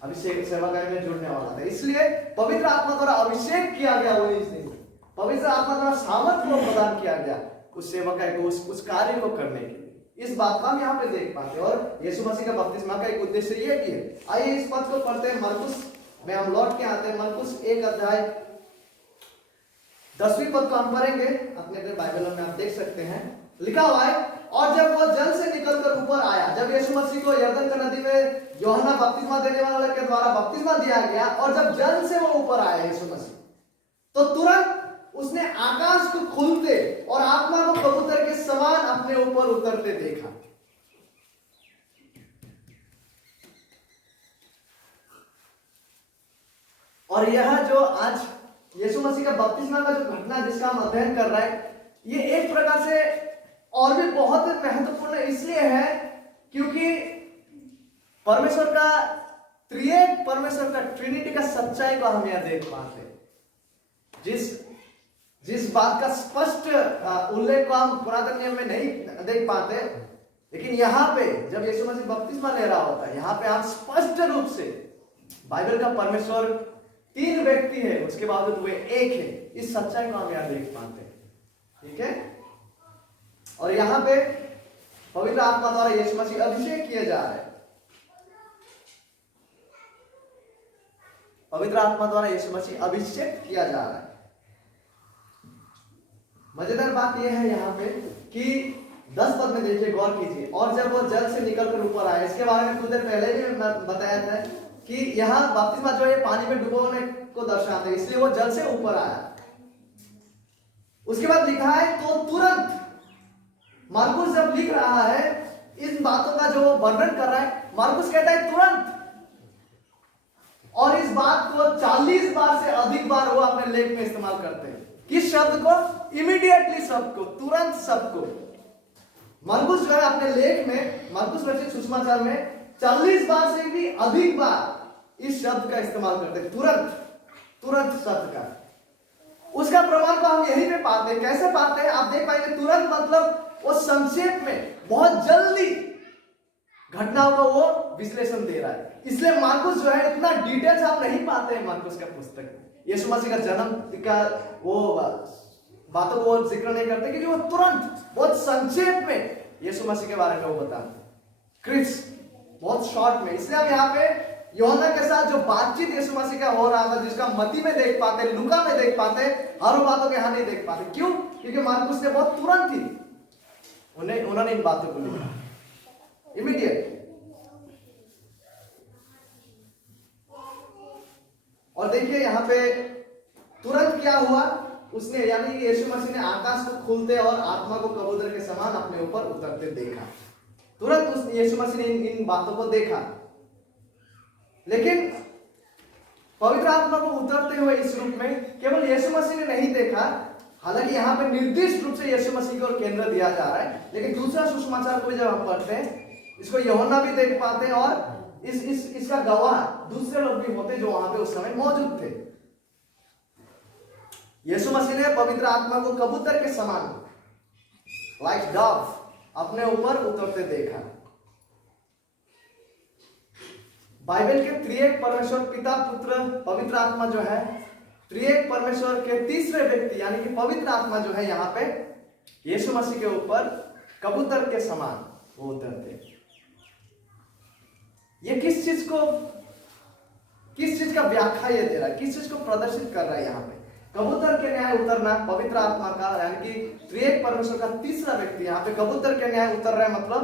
अभी सेवाकार्य में जुड़ने वाला था। इसलिए पवित्र आत्मा द्वारा अभिषेक किया गया वो इस दिन, पवित्र आत्मा द्वारा सामर्थ्य को प्रदान किया गया उस सेवाकार्य को, उस कार्य को करने के लिए। इस बात का हम यहाँ पे देख पाते हैं। और यीशु मसीह का बपतिस्मा का एक उद्देश्य ये भी है। आइए इस पद को पढ़ते हैं, मरकुस में हम लौट के आते हैं। मरकुस 1 अध्याय 10वीं पद को हम पढ़ेंगे, अपने बाइबल में आप देख सकते हैं। लिखा हुआ है, और जब वो जल से निकलकर ऊपर आया, जब यीशु मसीह को यरदन का नदी में यूहन्ना बपतिस्मा देने वाले के द्वारा बपतिस्मा दिया गया, और जब जल से वो ऊपर आया यीशु मसीह, तो तुरंत उसने आकाश को खुलते और आत्मा को कबूतर के समान अपने ऊपर उतरते देखा। और यह जो आज यीशु मसीह का बपतिस्मा का जो घटना जिसका हम अध्ययन कर रहे हैं, ये एक प्रकार से और भी बहुत महत्वपूर्ण इसलिए है क्योंकि परमेश्वर का त्रिएक परमेश्वर का ट्रिनिटी का सच्चाई को हम यह देख पाते हैं। जिस बात का स्पष्ट उल्लेख को हम पुरातन नियम में नहीं देख पाते, लेकिन यहाँ पे जब यीशु मसीह बपतिस्मा ले रहा होता है, यहाँ पे आप स्पष्ट रूप से बाइबल का परमेश्वर 3 व्यक्ति है, उसके बावजूद वे एक है, इस सच्चाई को हम यहाँ देख पाते हैं। ठीक है, और यहाँ पे पवित्र आत्मा द्वारा यीशु मसीह अभिषेक किए जा रहे हैं। पवित्र आत्मा द्वारा यीशु मसीह अभिषेक किया जा रहा है। मजेदार बात यह है यहाँ पे कि 10 पद में देखिए, गौर कीजिए। और जब वो जल से निकलकर ऊपर आया, इसके बारे में कुछ देर पहले भी बताया था कि यहाँ बपतिस्मा जो है पानी में डुबोने को दर्शाते हैं, इसलिए वो जल से ऊपर आया। उसके बाद लिखा है, तो तुरंत मार्कुस जब लिख रहा है इन बातों का जो वर्णन कर रहा है, मार्कुस कहता है तुरंत, और इस बात को 40 बार से अधिक बार वो अपने लेख में इस्तेमाल करते हैं। किस शब्द को? इमीडिएटली शब्द को, तुरंत शब्द को। मरकुस जो है अपने लेख में, मरकुस रचित सुसमाचार में 40 बार से भी अधिक बार इस शब्द का इस्तेमाल करते हैं, तुरंत शब्द का। उसका प्रमाण को हम यहीं पे पाते हैं। कैसे पाते हैं? आप देख पाएंगे, तुरंत मतलब वो संक्षेप में बहुत जल्दी घटनाओं का वो विश्लेषण दे रहा है। इसलिए मार्कुस जो है इतना डिटेल्स आप नहीं पाते हैं मार्कुस का पुस्तक। यीशु मसीह का जन्म का वो बातों को जिक्र नहीं करते, क्योंकि वो तुरंत बहुत संक्षेप में यीशु मसीह के बारे में वो बताते, क्रिस बहुत शॉर्ट में। इसलिए हम यहाँ पे यूहन्ना के साथ जो बातचीत यीशु मसीह का हो रहा था, जिसका मत्ती में देख पाते, लूका में देख पाते, हर बातों के यहाँ नहीं देख पाते। क्यों? क्योंकि मार्कुस ने बहुत तुरंत ही उन्होंने इन बातों को लिखा, इमीडिएट। और देखिए यहाँ पे तुरंत क्या हुआ, उसने यानी यीशु मसीह ने आकाश को खुलते और आत्मा को कबूतर के समान अपने ऊपर उतरते देखा। तुरंत उस यीशु मसीह ने इन बातों को देखा। लेकिन पवित्र आत्मा को उतरते हुए इस रूप में केवल यीशु मसीह ने नहीं देखा, हालांकि यहाँ पे निर्दिष्ट रूप से यीशु मसीह को केंद्र दिया जा रहा है, लेकिन दूसरा सुसमाचार को जब हम पढ़ते हैं, इसको यूहन्ना भी देख पाते हैं और इसका गवाह दूसरे लोग भी होते जो वहां पे उस समय मौजूद थे। यीशु मसीह ने पवित्र आत्मा को कबूतर के समान, लाइक डव, अपने ऊपर उतरते देखा। बाइबल के त्रिएक परमेश्वर पिता, पुत्र, पवित्र आत्मा जो है, त्रिएक परमेश्वर के तीसरे व्यक्ति यानी कि पवित्र आत्मा जो है यहाँ पे यीशु मसीह के ऊपर कबूतर के समान वो उतरते। ये किस चीज का व्याख्या ये दे रहा है, किस चीज को प्रदर्शित कर रहा है यहाँ पे? कबूतर के न्याय उतरना पवित्र आत्मा का, यानी कि त्रिएक परमेश्वर का तीसरा व्यक्ति यहाँ पे कबूतर के न्याय उतर रहा है। मतलब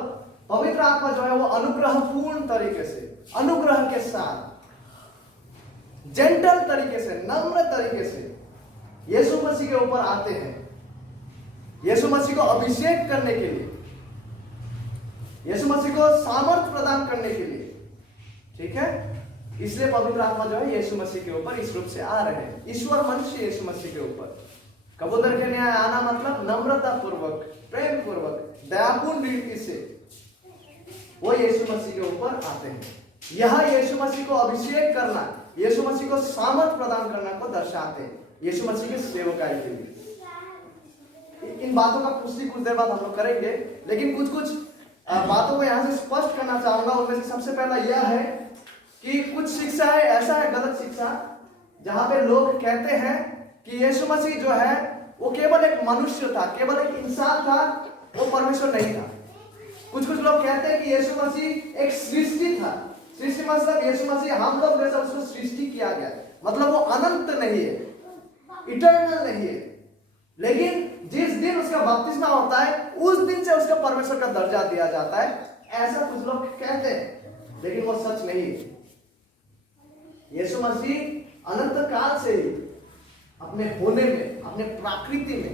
पवित्र आत्मा जो है वो अनुग्रहपूर्ण तरीके से, अनुग्रह के साथ, जेंटल तरीके से, नम्र तरीके से यीशु मसीह के ऊपर आते हैं, यीशु मसीह को अभिषेक करने के लिए। यीशु मसीह को सामर्थ प्रदान करने के लिए, ठीक है। इसलिए पवित्र आत्मा जो है यीशु मसीह के ऊपर इस रूप से आ रहे हैं। ईश्वर मनुष्य यीशु मसीह के ऊपर कबूतर के न्याय आना मतलब नम्रता पूर्वक, प्रेम पूर्वक, दयापूर्ण रीति से वो यीशु मसीह के ऊपर आते हैं। यह यीशु मसीह को अभिषेक करना, यीशु मसीह को सामर्थ प्रदान करना को दर्शाते हैं यीशु मसीह के सेवकाई के लिए। इन बातों का पुष्टि कुछ देर बाद हम लोग करेंगे, लेकिन कुछ बातों को यहाँ से स्पष्ट करना चाहूंगा। उनमें से सबसे पहला यह है कि कुछ शिक्षा है, ऐसा है गलत शिक्षा, जहां पे लोग कहते हैं कि यीशु मसीह जो है वो केवल एक मनुष्य था, केवल एक इंसान था, वो परमेश्वर नहीं था। कुछ लोग कहते हैं कि यीशु मसीह एक सृष्टि था। सृष्टि मतलब यीशु मसीह हम लोग जैसा उसको सृष्टि किया गया, मतलब वो अनंत नहीं है, इटर्नल नहीं है। लेकिन जिस दिन उसका बपतिस्मा होता है उस दिन से उसका परमेश्वर का दर्जा दिया जाता है, ऐसा कुछ लोग कहते हैं, लेकिन वो सच नहीं है। यीशु मसीह अनंत काल से ही अपने होने में, अपने प्रकृति में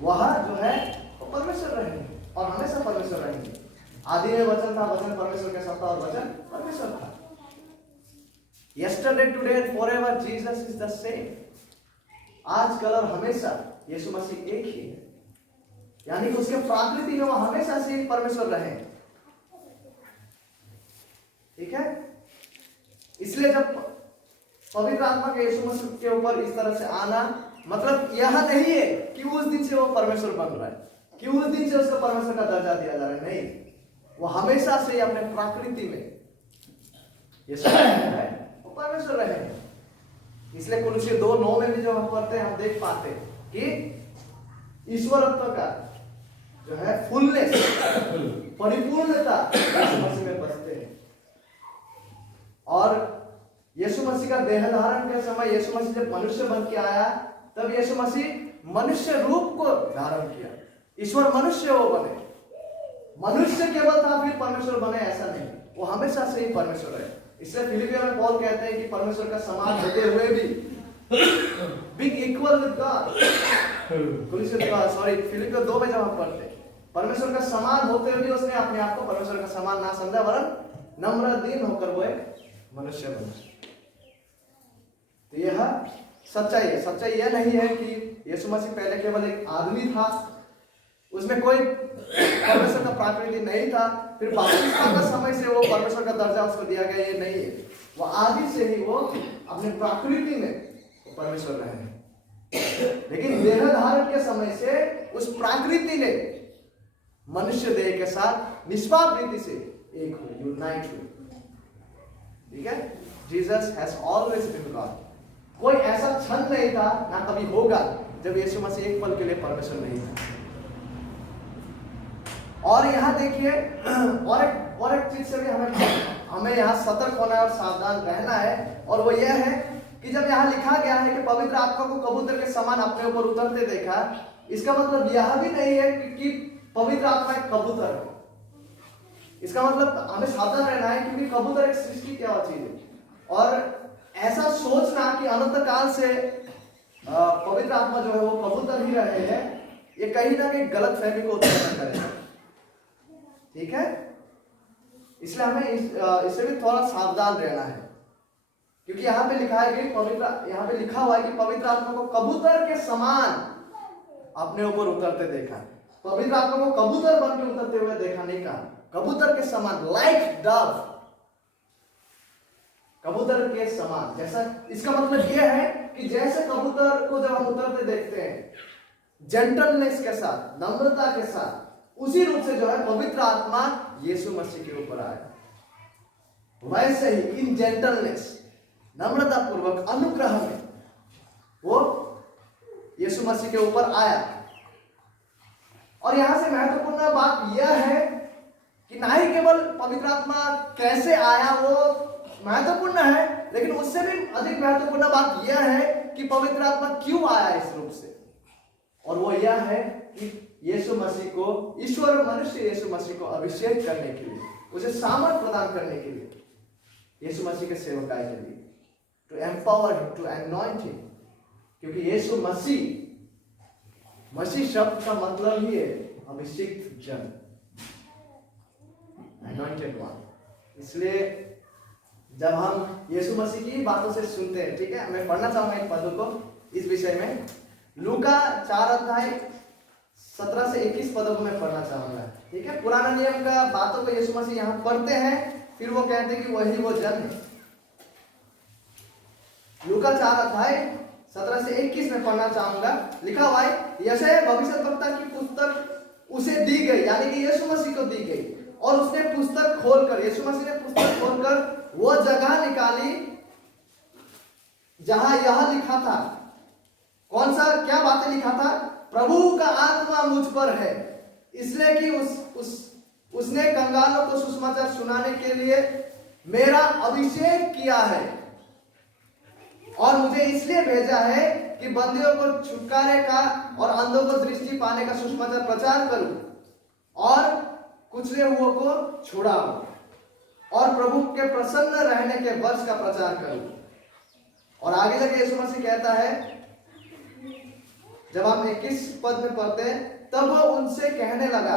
वह जो है वो परमेश्वर रहेंगे और हमेशा परमेश्वर रहेंगे। आदि में वचन था, वचन परमेश्वर के साथ था और वचन परमेश्वर था। Yesterday, today and forever Jesus is the same। आज, कल और हमेशा यीशु मसीह एक ही है, यानी कि उसके प्रकृति में वो हमेशा से ही परमेश्वर रहे, ठीक है। इसलिए जब पवित्र आत्मा के यीशु मसीह के ऊपर इस तरह से आना, मतलब यह नहीं है कि उस दिन से वो परमेश्वर बन रहा है, कि उस दिन से उसको परमेश्वर का दर्जा दिया जा रहा है, नहीं। वो हमेशा से अपने प्रकृति में यीशु है वो परमेश्वर रहे। इसलिए कुलुस्सी 2:9 में भी जो हम पढ़ते हैं, हम देख पाते हैं कि ईश्वरत्व का जो है फुलनेस, परिपूर्णता यीशु मसीह में बसते हैं। और यीशु मसीह का देह धारण के समय यीशु मसीह जब मनुष्य बन के आया, तब यीशु मसीह मनुष्य रूप को धारण किया। ईश्वर मनुष्य वो बने, मनुष्य केवल था फिर परमेश्वर बने, ऐसा नहीं, वो हमेशा से ही परमेश्वर है। इसलिए फिलिपियों में पौल कहते हैं कि परमेश्वर का समान होते हुए भी बीइंग इक्वल विद गॉड, फिलिपियों 2 में जब हम पढ़ते हैं, परमेश्वर का समान होते हुए भी उसने अपने आप को परमेश्वर का समान ना समझा, वरन नम्र दीन होकर वो एक मनुष्य बना। तो यह सच्चाई है। सच्चाई यह नहीं है कि यीशु मसीह पहले केवल एक आदमी था, उसमें कोई परमेश्वर का प्रकृति नहीं था, फिर बपतिस्मा का समय से वो परमेश्वर का दर्जा उसको दिया गया, ये नहीं है। वो आदि से ही वो अपने प्रकृति में परमेश्वर रहे, लेकिन देह धारण के समय से उस प्रकृति ने मनुष्य देह के साथ निष्पाप रीति से एक हुई, यूनाइट हुई, ठीक है। Jesus has always been God. कोई ऐसा क्षण नहीं था, ना कभी होगा, जब यीशु मसीह एक पल के लिए परमेश्वर नहीं था। और यहाँ देखिए, और एक चीज से भी हमें यहाँ सतर्क होना है और सावधान रहना है, और वो यह है कि जब यहाँ लिखा गया है कि पवित्र आत्मा को कबूतर के समान अपने ऊपर उतरते देखा, इसका मतलब यह भी नहीं है कि पवित्र आत्मा एक कबूतर है। इसका मतलब हमें सावधान रहना है, क्योंकि कबूतर एक सृष्टि क्या चीज है, और ऐसा सोचना कि अनंत काल से पवित्र आत्मा जो है वो कबूतर ही रहे हैं, ये कहीं ना कहीं गलत फहमी को उत्पन्न करेगा, ठीक है। इसलिए हमें इससे भी थोड़ा सावधान रहना है, क्योंकि यहाँ पे लिखा है कि यहाँ पे लिखा हुआ है कि पवित्र आत्मा को कबूतर के समान अपने ऊपर उतरते देखा। पवित्र आत्मा को कबूतर बन के उतरते हुए देखा नहीं कहा, कबूतर के समान, लाइक डव, कबूतर के समान। जैसा, इसका मतलब यह है कि जैसे कबूतर को जब हम उतरते देखते हैं जेंटलनेस के साथ, नम्रता के साथ, उसी रूप से जो है पवित्र आत्मा यीशु मसीह के ऊपर आया, वैसे ही इन जेंटलनेस, नम्रता पूर्वक, अनुग्रह में वो यीशु मसीह के ऊपर आया। और यहां से महत्वपूर्ण बात यह है कि ना ही केवल पवित्र आत्मा कैसे आया वो महत्वपूर्ण है, लेकिन उससे भी अधिक महत्वपूर्ण बात यह है कि पवित्र आत्मा क्यों आया इस रूप से। और वो यह है कि यीशु मसीह को, ईश्वर मनुष्य यीशु मसीह को अभिषेक करने के लिए, उसे सामर्थ प्रदान करने के लिए, यीशु मसीह के सेवकाई के लिए, to empower him, to anoint him. क्योंकि यीशु मसीह शब्द का मतलब ही है अभिषिक्त जन। anointed one। इसलिए जब हम यीशु मसीह की बातों से सुनते हैं, ठीक है, मैं पढ़ना चाहूंगा एक पदों को इस विषय में। लूका 4 अध्याय 17 से 21 पदों को मैं पढ़ना चाहूंगा, ठीक है। पुराना नियम का बातों को यीशु मसीह यहाँ पढ़ते हैं, फिर वो कहते हैं कि वही वो जन है। लूका 4 अध्याय 17 से 21 में पढ़ना चाहूंगा। लिखा हुआ है, यशायाह भविष्यद्वक्ता की पुस्तक उसे दी गई, यानी कि यीशु मसीह को दी गई, और उसने पुस्तक खोलकर, यीशु मसीह ने पुस्तक खोलकर वो जगह निकाली जहां यह लिखा था। कौन सा, क्या बातें लिखा था? प्रभु का आत्मा मुझ पर है, इसलिए कि उसने कंगालों को सुसमाचार सुनाने के लिए मेरा अभिषेक किया है, और मुझे इसलिए भेजा है कि बंदियों को छुटकारे का और अंधों को दृष्टि पाने का सुसमाचार प्रचार करूं, और कुचले हुओं को छुड़ाऊं, और प्रभु के प्रसन्न रहने के वर्ष का प्रचार करूं। और आगे जाके यीशु मसीह कहता है, जब हम 21 पद में पढ़ते हैं, तब वो उनसे कहने लगा,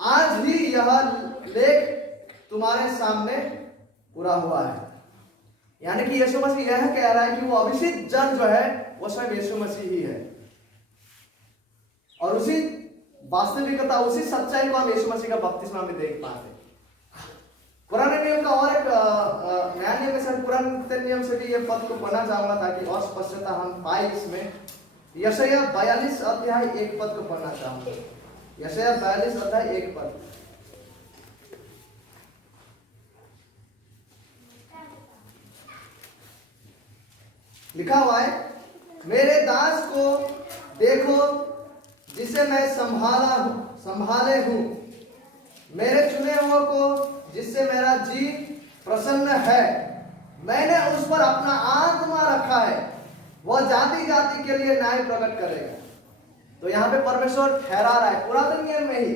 आज ही यह लेख तुम्हारे सामने पूरा हुआ है। यानी कि यीशु मसीह यह कह रहा है कि वो अभिषिक्त जन जो है वो स्वयं यीशु मसीह ही है, और उसी वास्तविकता, उसी सच्चाई को हम यीशु मसीह का बपतिस्मा में देख पाते हैं। पुराने नियम का और एक नया नियम के साथ पुराने नियम से भी ये पद को पढ़ना चाहूंगा ताकि और स्पष्टता हम पाए इसमें। यशायाह 42 अध्याय 1 पद को पढ़ना चाहूंगा। यशायाह 42 अध्याय 1 पद। लिखा हुआ है, मेरे दास को देखो जिसे मैं संभाले हूं, मेरे चुने हुए को जिससे मेरा जी प्रसन्न है। मैंने उस पर अपना आत्मा रखा है, वह जाति जाति के लिए न्याय प्रकट करेगा। तो यहाँ पे परमेश्वर ठहरा रहा है। पुरातन नियम में ही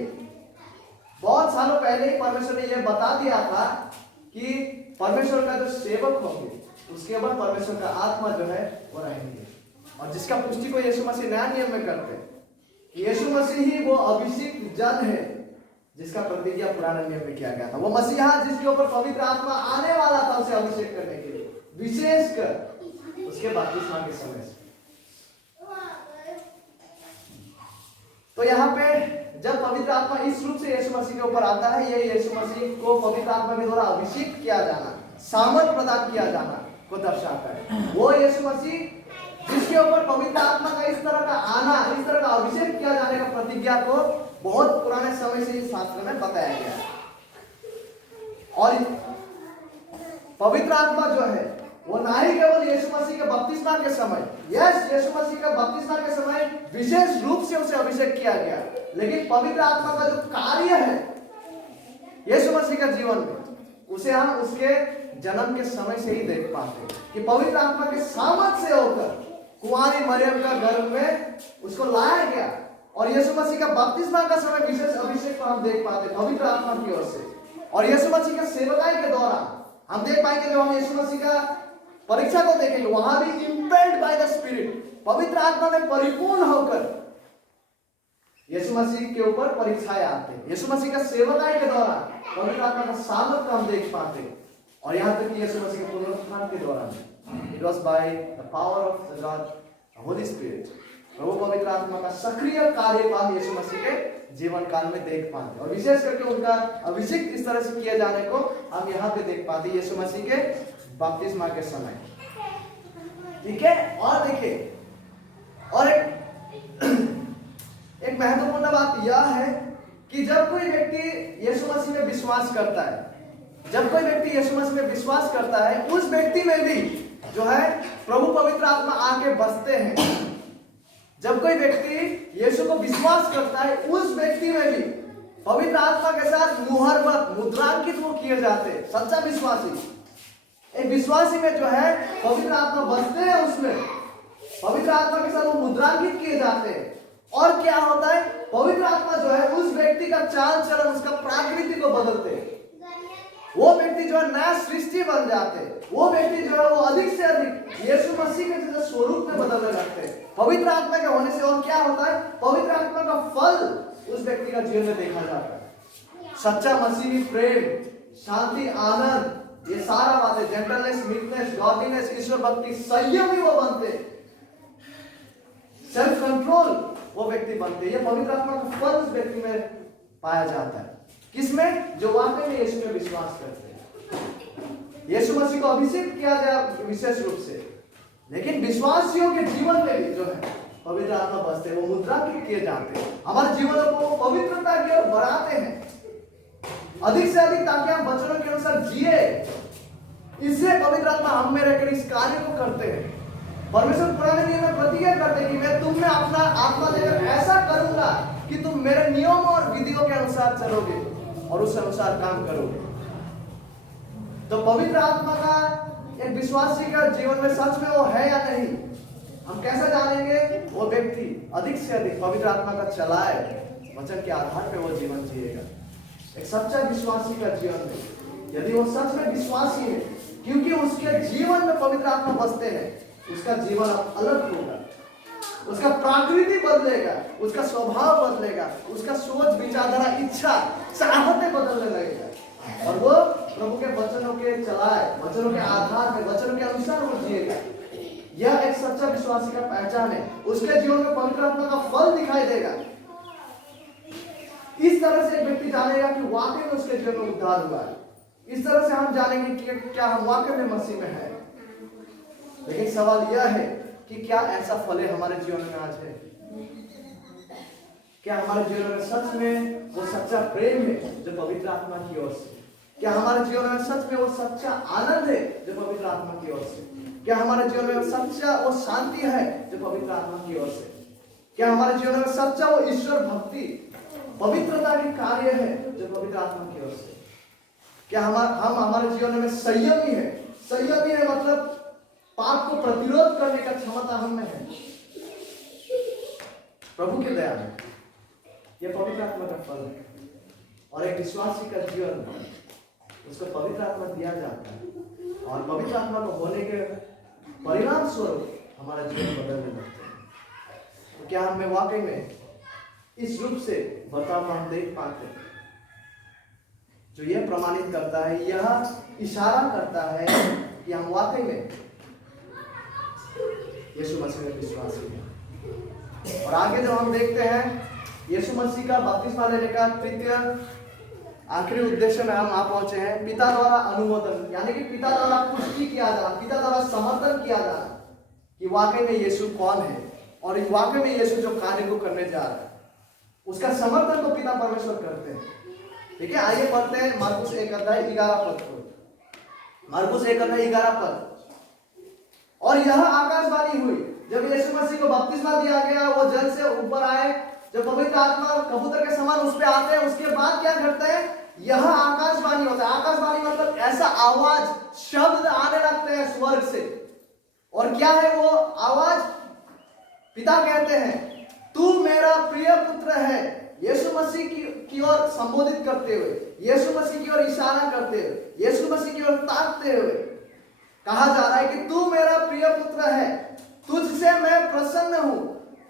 बहुत सालों पहले ही परमेश्वर ने यह बता दिया था कि परमेश्वर का जो सेवक होंगे उसके ऊपर परमेश्वर का आत्मा जो है वो रहेंगे, और जिसका पुष्टि को यीशु मसीह नया नियम में करते हैं कि यीशु मसीह ही वो अभिषिक्त जन है जिसका प्रतिज्ञा पुराने नियम में किया गया था। वो मसीहा जिसके ऊपर पवित्र आत्मा आने वाला था उसे अभिषेक करने के लिए, विशेषकर उसके बपतिस्मा के समय से। तो यहाँ पे जब पवित्र आत्मा इस रूप से यीशु मसीह के ऊपर आता है, यह यीशु मसीह को पवित्र आत्मा के द्वारा अभिषेक किया जाना, सामर्थ प्रदान किया जाना को दर्शाता है। वो यीशु मसीह जिसके ऊपर पवित्र आत्मा का इस तरह का आना, इस तरह का अभिषेक किया जाने का प्रतिज्ञा को बहुत पुराने समय से इस शास्त्र में बताया गया है। और पवित्र आत्मा जो है वो ना ही केवल यीशु मसीह के बपतिस्मा के समय, यीशु मसीह का बपतिस्मा के समय विशेष रूप से उसे अभिषेक किया गया, लेकिन पवित्र आत्मा का जो कार्य है यीशु मसीह का जीवन में, उसे हम उसके जन्म के समय से ही देख पाते हैं कि पवित्र आत्मा के सामर्थ से होकर कुंवारी मरियम का गर्भ में उसको लाया गया, और यीशु मसीह का बपतिस्मा का समय विशेष अभिषेक को हम देख पाते हैं पवित्र आत्मा की ओर से। और यीशु मसीह के सेवकाई के दौरान हम देख पाएंगे, जब हम यीशु मसीह का परीक्षा को देखेंगे, वहां भी इंपेल्ड बाय द स्पिरिट, पवित्र आत्मा में परिपूर्ण होकर यीशु मसीह के ऊपर परीक्षाएं आते हैं। यीशु मसीह का सेवकाई के दौरान पवित्र आत्मा का सामर्थ को हम देख पाते हैं, और यहाँ तक कि यीशु मसीह के पुनरुत्थान के दौरान it was by the power of the God holy spirit, प्रभु पवित्र आत्मा का सक्रिय कार्य को हम यीशु मसीह के जीवन काल में देख पाते हैं, और विशेष करके उनका अभिषेक इस तरह से किए जाने को हम यहाँ पे देख पाते हैं यीशु मसीह के बपतिस्मा के समय। ठीक है, और देखिए, और एक महत्वपूर्ण बात यह है कि जब कोई व्यक्ति यीशु मसीह में विश्वास करता है, जब कोई व्यक्ति यीशु मसीह में विश्वास करता है, उस व्यक्ति में भी जो है प्रभु पवित्र आत्मा आके बसते हैं। जब कोई व्यक्ति यीशु को विश्वास करता है, उस व्यक्ति में भी पवित्र आत्मा के साथ मुहरबत, मुद्रांकित वो किए जाते हैं। सच्चा विश्वासी, एक विश्वासी में जो है पवित्र आत्मा बसते हैं, उसमें पवित्र आत्मा के साथ वो मुद्रांकित किए जाते हैं। और क्या होता है, पवित्र आत्मा जो है उस व्यक्ति का चाल चलन, उसका प्रकृति को बदलते हैं। वो व्यक्ति जो है नया सृष्टि बन जाते हैं। वो व्यक्ति जो है वो अधिक से अधिक यीशु मसीह के जैसे स्वरूप में बदलने लगते हैं पवित्र आत्मा के होने से। और क्या होता है, पवित्र आत्मा का फल उस व्यक्ति का जीवन में देखा जाता है। सच्चा मसीही प्रेम, शांति, आनंद, ये सारा बातें, जेंटलनेस, मीकनेस, गॉडलीनेस, ईश्वर भक्ति, संयमी वो बनते, सेल्फ कंट्रोल वो व्यक्ति बनते। ये पवित्र आत्मा का फल उस व्यक्ति में पाया जाता है। किसमें? जो वाकई में यीशु में विश्वास करते हैं। यीशु मसीह को अभिषेक किया गया विशेष रूप से, लेकिन विश्वासियों के जीवन में भी जो है पवित्र आत्मा बसते हैं, वो मुद्रा किए जाते हैं, हमारे जीवन को पवित्रता की ओर बढ़ाते हैं अधिक से अधिक, ताकि हम वचनों के अनुसार जिए। इससे पवित्र आत्मा हम में रहकर इस कार्य को करते हैं। परमेश्वर पुराने नियम में प्रतिज्ञा करते हैं कि मैं तुम में अपना आत्मा देकर ऐसा करूंगा कि तुम मेरे नियम और विधियों के अनुसार चलोगे और उस अनुसार काम करोगे। तो पवित्र आत्मा का एक विश्वासी का जीवन में सच में वो है या नहीं, हम कैसे जानेंगे? वो व्यक्ति अधिक से अधिक पवित्र आत्मा का चलाए, वचन के आधार पर वो जीवन जिएगा। एक सच्चा विश्वासी का जीवन में यदि वो सच में विश्वासी है, क्योंकि उसके जीवन में पवित्र आत्मा बसते हैं, उसका जीवन अलग होगा, उसका प्रकृति बदलेगा, उसका स्वभाव बदलेगा, उसका सोच, विचारधारा, इच्छा, चाहते बदलने लगेगा और वो प्रभु के वचनों के चलाए, वचनों के आधार पर, वचनों के अनुसार वो जिएगा। यह एक सच्चा विश्वासी का पहचान है। उसके जीवन में पवित्र आत्मा का फल दिखाई देगा। इस तरह से एक व्यक्ति जानेगा कि वाकई में उसके जीवन में उद्धार हुआ है। इस तरह से हम जानेंगे कि क्या हम वाकई में मसीह में हैं। लेकिन सवाल यह है कि क्या ऐसा फल हमारे जीवन में आज है? क्या हमारे जीवन में सच में वो सच्चा प्रेम है जो पवित्र आत्मा की ओर से? क्या हमारे जीवन में सच में वो सच्चा आनंद है जो पवित्र आत्मा की ओर से? क्या हमारे जीवन में सच्चा वो शांति है जो पवित्र आत्मा की ओर से? क्या हमारे जीवन में सच्चा वो ईश्वर भक्ति, पवित्रता के कार्य है जो पवित्र आत्मा की ओर से? क्या हम हमारे जीवन में संयमी है? संयमी है मतलब पाप को प्रतिरोध करने का क्षमता हम में है। प्रभु की दया में यह पवित्र आत्मा का फल है। और एक विश्वासी का जीवन उसको पवित्र आत्मा दिया जाता है और पवित्र आत्मा को होने के परिणाम स्वरूप हमारा जीवन बदलने लगता है। तो क्या हमें वाकई में इस रूप से बर्ताव हम देख पाते हैं जो यह प्रमाणित करता है, यह इशारा करता है कि हम वाकई में यीशु मसीह में विश्वासी हैं। और आगे जब हम देखते हैं यीशु मसीह का बपतिस्मा लेने का तृतीय आखिरी उद्देश्य में हम आ पहुंचे हैं, पिता द्वारा अनुमोदन, यानी कि पिता द्वारा पुष्टि किया जाना, पिता द्वारा समर्थन किया जाना कि वाकई में यीशु कौन है और वाकई में यीशु जो कार्य को करने जा रहा है उसका समर्थन तो पिता परमेश्वर करते हैं। ठीक है, आइए पढ़ते हैं मार्कुस 1:11 को। मार्कुस 1:11। और यह आकाशवाणी हुई जब यीशु मसीह को बपतिस्मा दिया गया, वो जल से ऊपर आए, जब पवित्र आत्मा कबूतर के समान उस पे आते हैं, उसके बाद क्या करते हैं? यह आकाशवाणी होता है। आकाशवाणी मतलब ऐसा आवाज, शब्द आने लगते हैं स्वर्ग से। और क्या है वो आवाज? पिता कहते हैं तू मेरा प्रिय पुत्र है। यीशु मसीह की ओर संबोधित करते हुए, यीशु मसीह की ओर इशारा करते हुए, यीशु मसीह की ओर ताकते हुए कहा जा रहा है कि तू मेरा प्रिय पुत्र है, तुझसे मैं प्रसन्न हूं,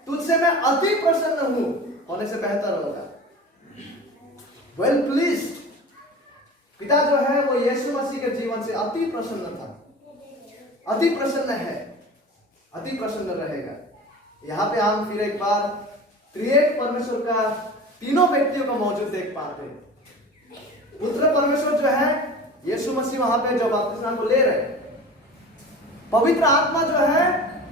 तुझसे मैं अति प्रसन्न हूं। होने से बेहतर होगा वेल प्लीज्ड। पिता जो है वो यीशु मसीह के जीवन से अति प्रसन्न था, अति प्रसन्न है, अति प्रसन्न रहेगा। यहाँ पे हम फिर एक बार त्रिएक परमेश्वर का तीनों व्यक्तियों को मौजूद देख पाते हैं। पुत्र परमेश्वर जो है यीशु मसीह वहां पे जो बपतिस्मा को ले रहे, पवित्र आत्मा जो है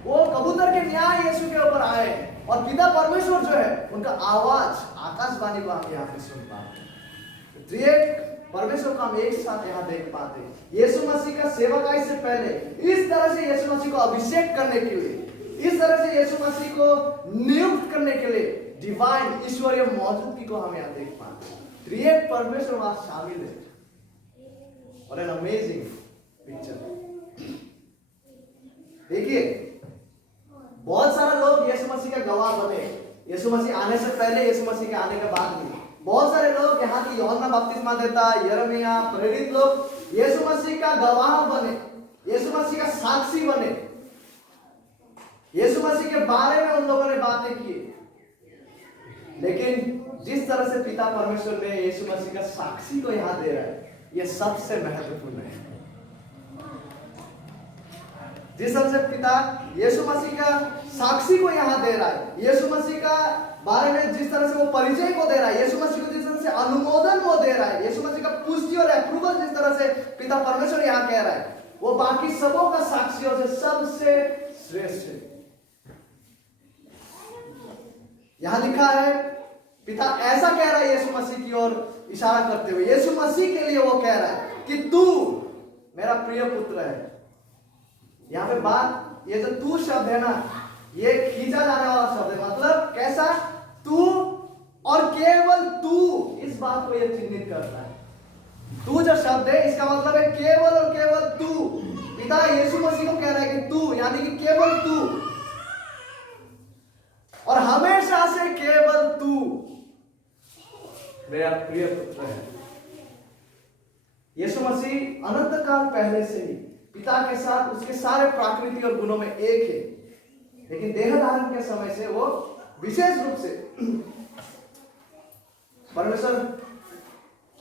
वो कबूतर के न्याय यीशु के ऊपर आए, और पिता परमेश्वर जो है उनका आवाज आकाशवाणी को हम यहाँ पे सुन पाते हैं। त्रिएक परमेश्वर को हम एक साथ यहाँ देख पाते हैं। यीशु मसीह का सेवकाई से पहले इस तरह से यीशु मसीह को अभिषेक करने के लिए, इस तरह से यीशु मसीह को नियुक्त करने के लिए डिवाइन ईश्वरीय मौजूदगी को हम यहाँ देख पाते हैं। त्रिएक परमेश्वर वहां शामिल है और एन अमेजिंग पिक्चर। देखिए बहुत सारे लोग यीशु मसीह का गवाह बने, यीशु मसीह आने से पहले, यीशु मसीह के आने के बाद भी। बहुत सारे लोग यहाँ की यूहन्ना बपतिस्मा देता, यिर्मयाह, प्रेरित लोग यीशु मसीह का गवाह बने, यीशु मसीह का साक्षी बने, यीशु मसीह के बारे में उन लोगों ने बातें की। लेकिन जिस तरह से पिता परमेश्वर ने यीशु मसीह का साक्षी को यहाँ दे रहा है, ये सबसे महत्वपूर्ण है। जिस तरह से पिता यीशु मसीह का साक्षी को यहाँ दे रहा है, यीशु मसीह का बारे में जिस तरह से वो परिचय को दे रहा है, यीशु मसीह को जिस तरह से अनुमोदन वो दे रहा है, यीशु मसीह का पुष्टि और अप्रूवल जिस तरह से पिता परमेश्वर यहाँ कह रहा है, वो बाकी सबों का साक्षियों से सबसे श्रेष्ठ है। यहां लिखा है पिता ऐसा कह रहा है यीशु मसीह की ओर इशारा करते हुए, यीशु मसीह के लिए वो कह रहा है कि तू मेरा प्रिय पुत्र है। यहां पे बात, ये जो तू शब्द है ना, ये खींचा जाने वाला शब्द है। मतलब कैसा? तू और केवल तू, इस बात को ये चिन्हित करता है। तू जो शब्द है इसका मतलब है केवल और केवल तू। पिता यीशु मसीह को कह रहा है कि तू, यानी कि केवल तू, और हमेशा से केवल तू मेरा प्रिय पुत्र है। यीशु मसीह अनंत काल पहले से ही पिता के साथ उसके सारे प्राकृति और गुणों में एक है, लेकिन देह धारण के समय से वो विशेष रूप से परमेश्वर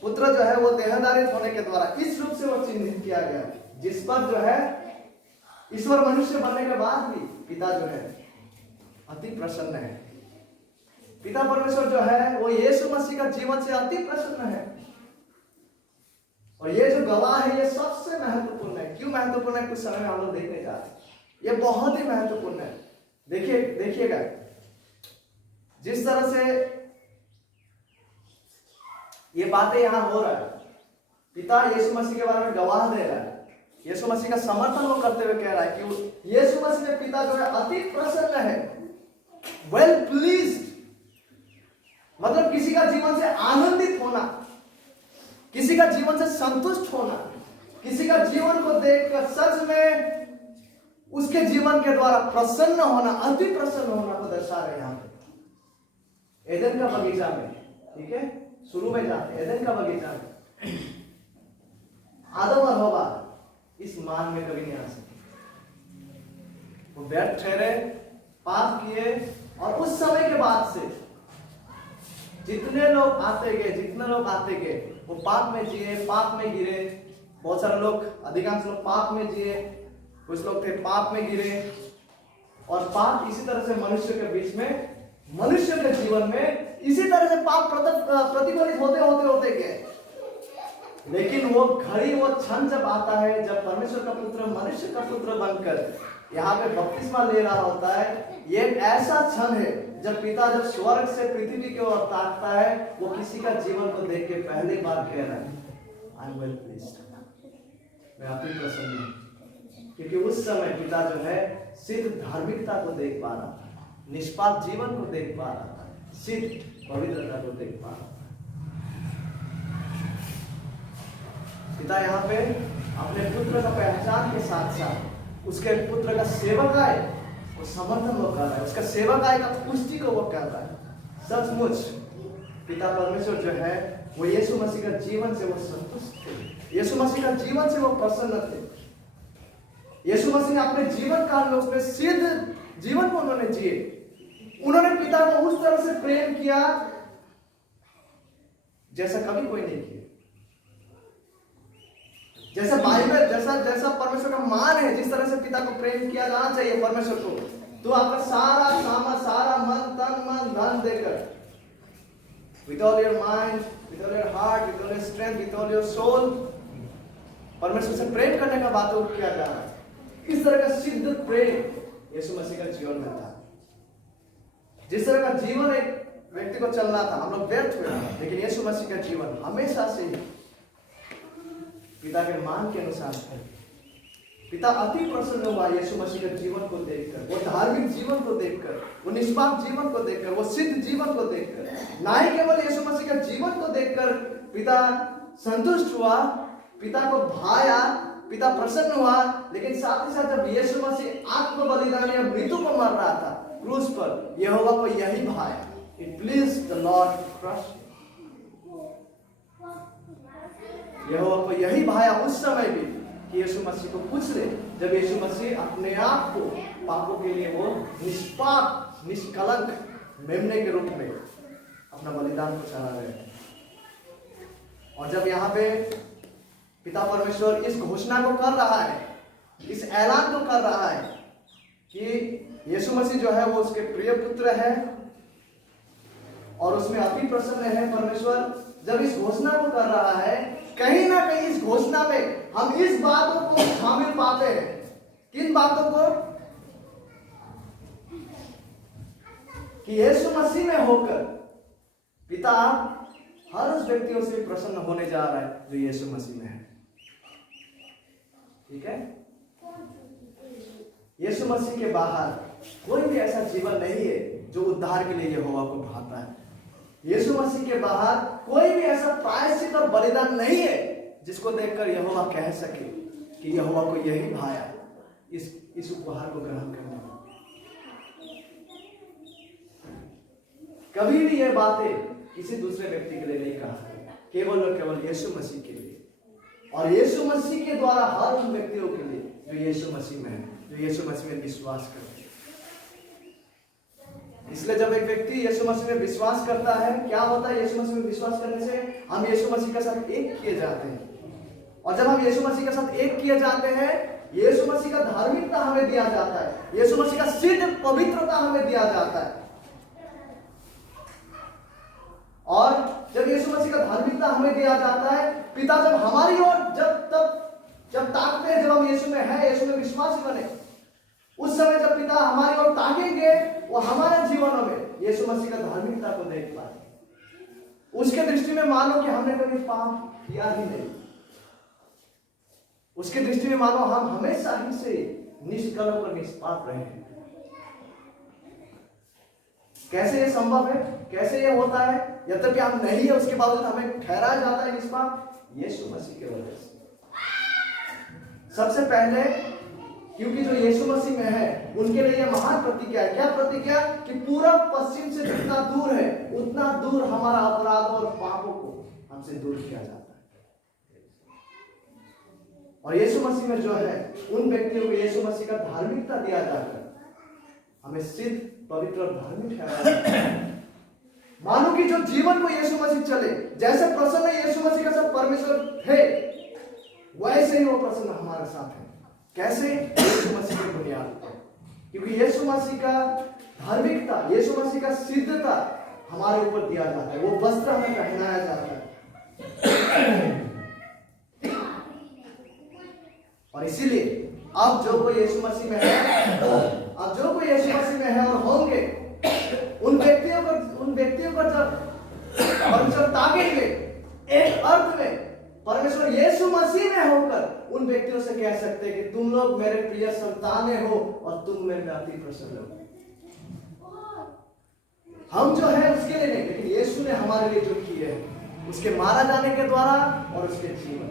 पुत्र जो है वो देहधारित होने के द्वारा इस रूप से वो चिन्हित किया गया, जिस पर जो है ईश्वर मनुष्य बनने के बाद भी पिता जो है अति प्रसन्न है। पिता परमेश्वर जो है वो यीशु मसीह का जीवन से अति प्रसन्न है। और ये जो गवाह है ये सबसे महत्वपूर्ण है। क्यों महत्वपूर्ण है? कुछ समय में हम लोग देखने जा रहे हैं। ये बहुत ही महत्वपूर्ण है। देखिएगा जिस तरह से ये बातें यहां हो रहा है, पिता यीशु मसीह के बारे में गवाह दे रहा है, यीशु मसीह का समर्थन वो करते हुए कह रहा है कि यीशु मसीह के पिता जो है अति प्रसन्न है, वेल प्लीज्ड। मतलब किसी का जीवन से आनंदित होना, किसी का जीवन से संतुष्ट होना, किसी का जीवन को देखकर सच में उसके जीवन के द्वारा प्रसन्न होना, अति प्रसन्न होना को दर्शा रहे हैं यहां पे। एदन का बगीचा में, ठीक है, शुरू में जाते एदन का बगीचा में आदम और हवा इस मान में कभी नहीं आ सके। वो व्यर्थ ठहरे, पाप किए, और उस समय के बाद से जितने लोग आते गए वो पाप में जिए, पाप में गिरे। बहुत सारे लोग, अधिकांश लोग पाप में जिए, कुछ लोग थे पाप में गिरे, और पाप इसी तरह से मनुष्य के बीच में, मनुष्य के जीवन में इसी तरह से पाप प्रतिफलित होते गए। लेकिन वो घड़ी, वो क्षण जब आता है जब परमेश्वर का पुत्र मनुष्य का पुत्र बनकर यहाँ पे बपतिस्मा ले रहा होता है, ये ऐसा क्षण है जब पिता जब स्वर्ग से पृथ्वी की ओर ताकता है, वो किसी का जीवन को देख के पहली बार कह रहा है, आई एम वेल प्लीज्ड, मैं अति प्रसन्न हूं। क्योंकि उस समय पिता जो है सिद्ध धार्मिकता को देख पा रहा था, निष्पाप जीवन को देख पा रहा था, सिद्ध पवित्रता को देख पा रहा था। पिता यहाँ पे अपने पुत्र का पहचान के साथ साथ उसके पुत्र का सेवकाय वो समर्थन वो कर रहा है, उसका सेवकाय का पुष्टि को वो कर रहा है। सचमुच पिता परमेश्वर जो है वो यीशु मसीह का जीवन से वो संतुष्ट थे, यीशु मसीह का जीवन से वो प्रसन्न थे। यीशु मसीह ने अपने जीवन काल में उसने सिद्ध जीवन को उन्होंने जिए। उन्होंने पिता को उस तरह से प्रेम किया जैसा कभी कोई नहीं किया। जैसा बाइबल, जैसा परमेश्वर का मान है, जिस तरह से पिता को प्रेम किया जाना चाहिए परमेश्वर को, तो आपका सारा सामा, सारा मन, तन मन धन देकर, with all your mind, with all your heart, with all your strength, with all your soul, परमेश्वर से प्रेम करने का बात किया जा रहा है। इस तरह का सिद्ध प्रेम यीशु मसीह का जीवन में था। जिस तरह का जीवन एक व्यक्ति को चलना था, हम लोग व्यर्थ हुए, लेकिन यीशु मसीह का जीवन हमेशा से ही पिता के मान के अनुसार है। पिता अति प्रसन्न हुआ यीशु मसीह के जीवन को देखकर, वो धार्मिक जीवन को देखकर, वो निष्पाप जीवन को देखकर, वो सिद्ध जीवन को देखकर। ना ही केवल यीशु मसीह के जीवन को देखकर पिता संतुष्ट हुआ, पिता को भाया, पिता प्रसन्न हुआ, लेकिन साथ ही साथ जब यीशु मसीह आत्म बलिदान या मृत्यु को मर रहा था क्रूस पर, यहोवा को यही भाया। It pleased the Lord to crush him. यहोवा को यही भाया उस समय भी कि यीशु मसीह को पूछ ले, जब यीशु मसीह अपने आप को पापों के लिए वो निष्पाप, निष्कलंक मेमने के रूप में अपना बलिदान को चढ़ा रहे हैं। और जब यहाँ पे पिता परमेश्वर इस घोषणा को कर रहा है, इस ऐलान को कर रहा है कि यीशु मसीह जो है वो उसके प्रिय पुत्र है और उसमें अति प्रसन्न है परमेश्वर, जब इस घोषणा को कर रहा है, कहीं ना कहीं इस घोषणा में हम इस बातों को शामिल पाते हैं। किन बातों को? कि यीशु मसीह में होकर पिता हर उस व्यक्तियों से प्रसन्न होने जा रहा है जो यीशु मसीह में है। ठीक है? यीशु मसीह के बाहर कोई भी ऐसा जीवन नहीं है जो उद्धार के लिए यहोवा को भाता है। यीशु मसीह के बाहर कोई भी ऐसा प्रायश्चित और बलिदान नहीं है जिसको देखकर यहोवा कह सके कि यहोवा को यही भाया इस उपहार को ग्रहण करने में। कभी भी यह बातें किसी दूसरे व्यक्ति के लिए नहीं कहा, केवल और केवल यीशु मसीह के लिए, और यीशु मसीह के द्वारा हर उन व्यक्तियों के लिए जो यीशु मसीह में है, जो यीशु मसीह में विश्वास करते हैं। इसलिए जब एक व्यक्ति यीशु मसीह में विश्वास करता है, क्या होता है? यीशु मसीह में विश्वास करने से हम यीशु मसीह के साथ एक किए जाते हैं, और जब हम यीशु मसीह के साथ एक किए जाते हैं, यीशु मसीह का धार्मिकता हमें दिया जाता है, यीशु मसीह का सिद्ध पवित्रता हमें दिया जाता है। और जब यीशु मसीह का धार्मिकता हमें दिया जाता है, पिता जब हमारी ओर जब ताकते हैं, जब हम यीशु में हैं, यीशु में विश्वासी बने, उस समय जब पिता हमारी ओर ताकेंगे, वो हमारे जीवनों में यीशु मसीह का धार्मिकता को देख पाए। उसके दृष्टि में मानो कि हमने कभी पाप किया ही नहीं, उसके दृष्टि में मानो हम हमेशा ही से निष्कलंक और निष्पाप रहे हैं। कैसे ये संभव है? कैसे ये होता है? यद्यपि हम नहीं है, उसके बावजूद हमें ठहराया जाता है निष्पाप, यीशु मसीह के वजह से। सबसे पहले क्योंकि जो यीशु मसीह में है उनके लिए यह महान प्रतिज्ञा है। क्या प्रतिज्ञा? कि पूरब पश्चिम से जितना दूर है उतना दूर हमारा अपराध और पापों को हमसे दूर किया जाता है। और यीशु मसीह में जो है उन व्यक्तियों को यीशु मसीह का धार्मिकता दिया जाकर हमें सिद्ध, पवित्र और धार्मिक ठहराया। मानो कि जो जीवन को यीशु मसीह चले, जैसे प्रसन्न यीशु मसीह का सब परमेश्वर थे, वैसे ही वो प्रसन्न हमारे साथ है। कैसे? यीशु मसीह की बुनियाद पर। क्योंकि यीशु मसीह का धार्मिकता, यीशु मसीह का सिद्धता हमारे ऊपर दिया जाता है, वो वस्त्र हमें पहनाया जाता है। और इसीलिए अब जो कोई यीशु मसीह में है, अब जो कोई यीशु मसीह में है और होंगे, उन व्यक्तियों को जब ताकेंगे, एक अर्थ में परमेश्वर यीशु मसीह में होकर उन व्यक्तियों से कह सकते हैं कि तुम लोग मेरे प्रिय संतान हो और तुम मेरे अति प्रसन्न हो। हम जो है उसके लिए नहीं, लेकिन यीशु ने हमारे लिए जो किए है, उसके मारा जाने के द्वारा और उसके जीवन,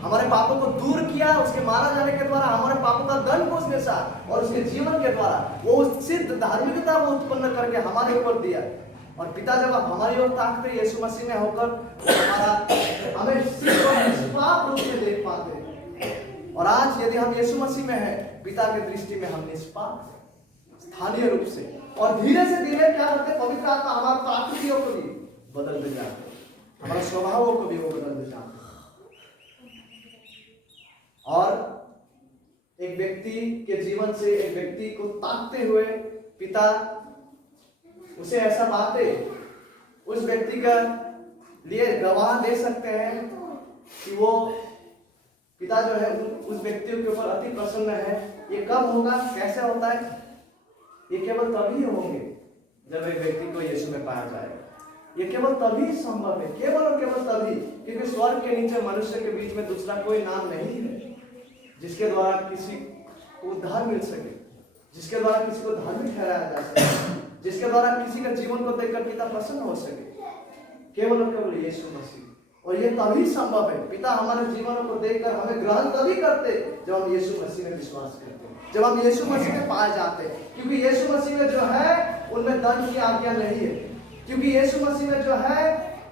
हमारे पापों को दूर किया, उसके मारा जाने के द्वारा हमारे पापों का दंड उसने साथ, और उसके जीवन के द्वारा वो सिद्ध धार्मिकता को उत्पन्न करके हमारे ऊपर दिया। और पिता जब आप हमारी ओर ताकते यीशु मसीह में होकर हमें सिद्ध और निष्पाप रूप से देख पाते हैं। और आज यदि हम यीशु मसीह में हैं, पिता के दृष्टि में हम निष्पाप हैं स्थानीय रूप से। और धीरे से धीरे क्या करते हैं? पवित्र आत्मा हमारे प्रकृतियों को भी बदलते जाते हैं, हमारे स्वभावों को भी वो बदलते जाते हैं। और एक व्यक्ति के जीवन से एक व्यक्ति को ताकते हुए पिता उसे ऐसा बातें उस व्यक्ति का लिए गवाह दे सकते हैं कि वो पिता जो है उस व्यक्ति के ऊपर अति प्रसन्न है। ये कब होगा? कैसे होता है? ये केवल तभी होंगे जब एक व्यक्ति को यीशु में पाया जाएगा। ये केवल तभी संभव है, केवल और केवल तभी, क्योंकि स्वर्ग के नीचे मनुष्य के बीच में दूसरा कोई नाम नहीं है जिसके द्वारा किसी को उद्धार मिल सके, जिसके द्वारा किसी को धार्मिक ठहराया जा सके, जिसके द्वारा किसी का जीवन को देखकर पिता प्रसन्न हो सके, केवल और केवल यीशु मसीह। और ये तभी संभव है, पिता हमारे जीवनों को देखकर हमें ग्रहण तभी करते जब हम यीशु मसीह में विश्वास करते हैं, जब हम यीशु मसीह में पाए जाते हैं। क्योंकि यीशु मसीह में जो है उनमें दंड की आज्ञा नहीं है, क्योंकि यीशु मसीह में जो है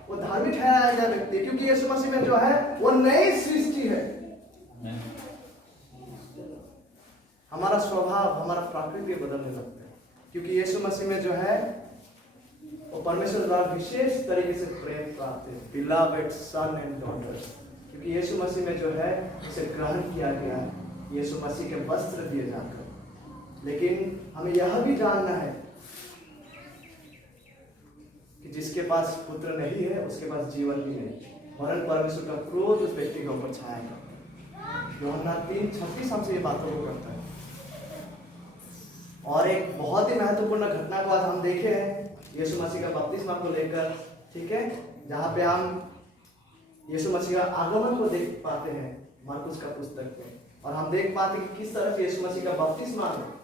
वो धार्मिक ठहराया गया व्यक्ति, क्योंकि यीशु मसीह में जो है वो नई सृष्टि है। हमारा स्वभाव, हमारा प्रकृति बदलने लगता है, क्योंकि यीशु मसीह में जो है और परमेश्वर द्वारा विशेष तरीके से प्रेम प्राप्त है, बिलवेड सन एंड डॉटर्स, क्योंकि यीशु मसीह में जो है उसे ग्रहण किया गया है, यीशु मसीह के वस्त्र दिए जाकर। लेकिन हमें यह भी जानना है कि जिसके पास पुत्र नहीं है उसके पास जीवन भी नहीं, वरन परमेश्वर का क्रोध उस व्यक्ति के ऊपर छाएगा। यूहन्ना 3:36 हमसे ये बातों को करता है। और एक बहुत ही महत्वपूर्ण घटना को आज हम देखे हैं यीशु मसीह का बपतिस्मा को लेकर, ठीक है, जहाँ पे हम यीशु मसीह का आगमन को देख पाते हैं मार्कुस का पुस्तक में, और हम देख पाते हैं कि किस तरह से यीशु मसीह का बपतिस्मा में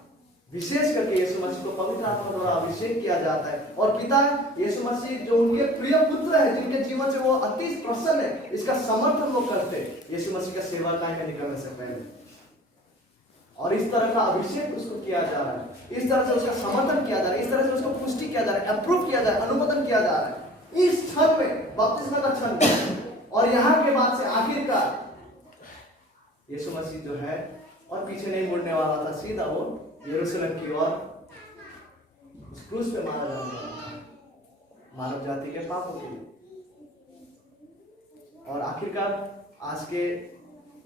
विशेष करके यीशु मसीह को पवित्र आत्मा द्वारा अभिषेक किया जाता है। और पिता यीशु मसीह जो उनके प्रिय पुत्र है, जिनके जीवन से वो अति प्रसन्न है, इसका समर्थन वो करते हैं यीशु मसीह का सेवा कार्य में निकलने से पहले। और इस तरह का अभिषेक उसको किया जा रहा है, इस तरह से उसका समर्थन किया जा रहा है, इस तरह से उसको पुष्टि किया जा रहा है, अप्रूव किया जा रहा है, अनुमोदन किया जा रहा है इस क्षण में, बपतिस्मा का क्षण। और यहाँ के बाद से आखिरकार यीशु मसीह जो है और पीछे नहीं मुड़ने वाला था, सीधा वो यरूशलेम की ओर उस क्रूस पे मारा जाने वाला था, मानव जाति के पापों के लिए। और आखिरकार आज के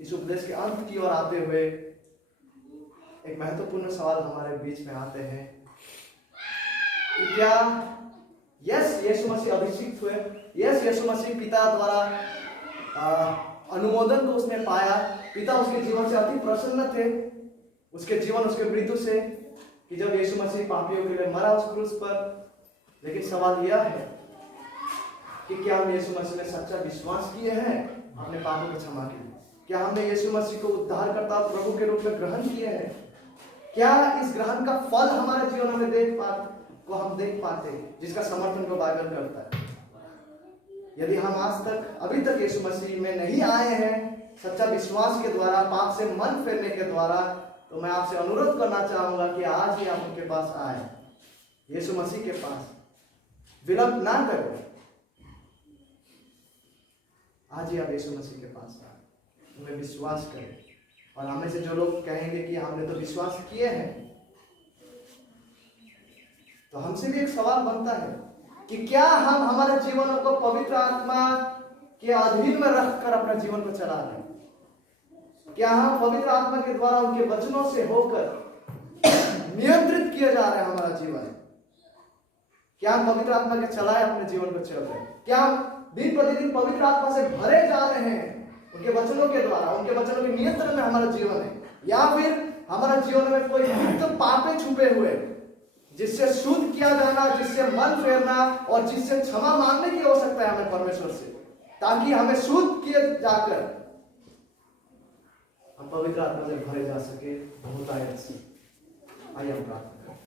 इस उपदेश के अंत की ओर आते हुए एक महत्वपूर्ण सवाल हमारे बीच में आते हैं कि क्या यस यीशु मसीह अभिषिक्त हुए, यस यीशु मसीह पिता द्वारा अनुमोदन को उसने पाया, पिता उसके जीवन से अति प्रसन्न थे, उसके जीवन उसके मृत्यु से, कि जब यीशु मसीह पापियों के लिए मरा उस क्रूस पर। लेकिन सवाल यह है कि क्या हम यीशु मसीह में सच्चा विश्वास किए हैं अपने पापों की क्षमा के लिए? क्या हमने यीशु मसीह को उद्धारकर्ता प्रभु के रूप में ग्रहण किए हैं? क्या इस ग्रहण का फल हमारे जीवन में देख पाते जिसका समर्थन को बाइबल करता है? यदि हम आज तक अभी तक यीशु मसीह में नहीं आए हैं सच्चा विश्वास के द्वारा, पाप से मन फेरने के द्वारा, तो मैं आपसे अनुरोध करना चाहूंगा कि आज ही आप उनके पास आए, यीशु मसीह के पास, विलंब ना करें। आज ही आप यीशु मसीह के पास आए, उनमें विश्वास करें। और हमें से जो लोग कहेंगे कि हमने तो विश्वास किए हैं, तो हमसे भी एक सवाल बनता है कि क्या हम हमारे जीवनों को पवित्र आत्मा के अधीन में रखकर अपने जीवन को चला रहे हैं? क्या हम पवित्र आत्मा के द्वारा उनके वचनों से होकर नियंत्रित किए जा रहे हैं हमारा जीवन? क्या हम पवित्र आत्मा के चलाए अपने जीवन को चल रहे हैं? क्या हम दिन प्रतिदिन पवित्र आत्मा से भरे जा रहे हैं उनके वचनों के द्वारा, उनके वचनों के नियंत्रण में हमारा जीवन है? या फिर हमारा जीवन में कोई गुप्त पापे छुपे हुए जिससे शुद्ध किया जाना, जिससे मन फेरना और जिससे क्षमा मांगने की आवश्यकता है हमें परमेश्वर से, ताकि हमें शुद्ध किए जाकर हम पवित्र आत्मा से भरे जा सके। बहुत आइए हम प्रार्थना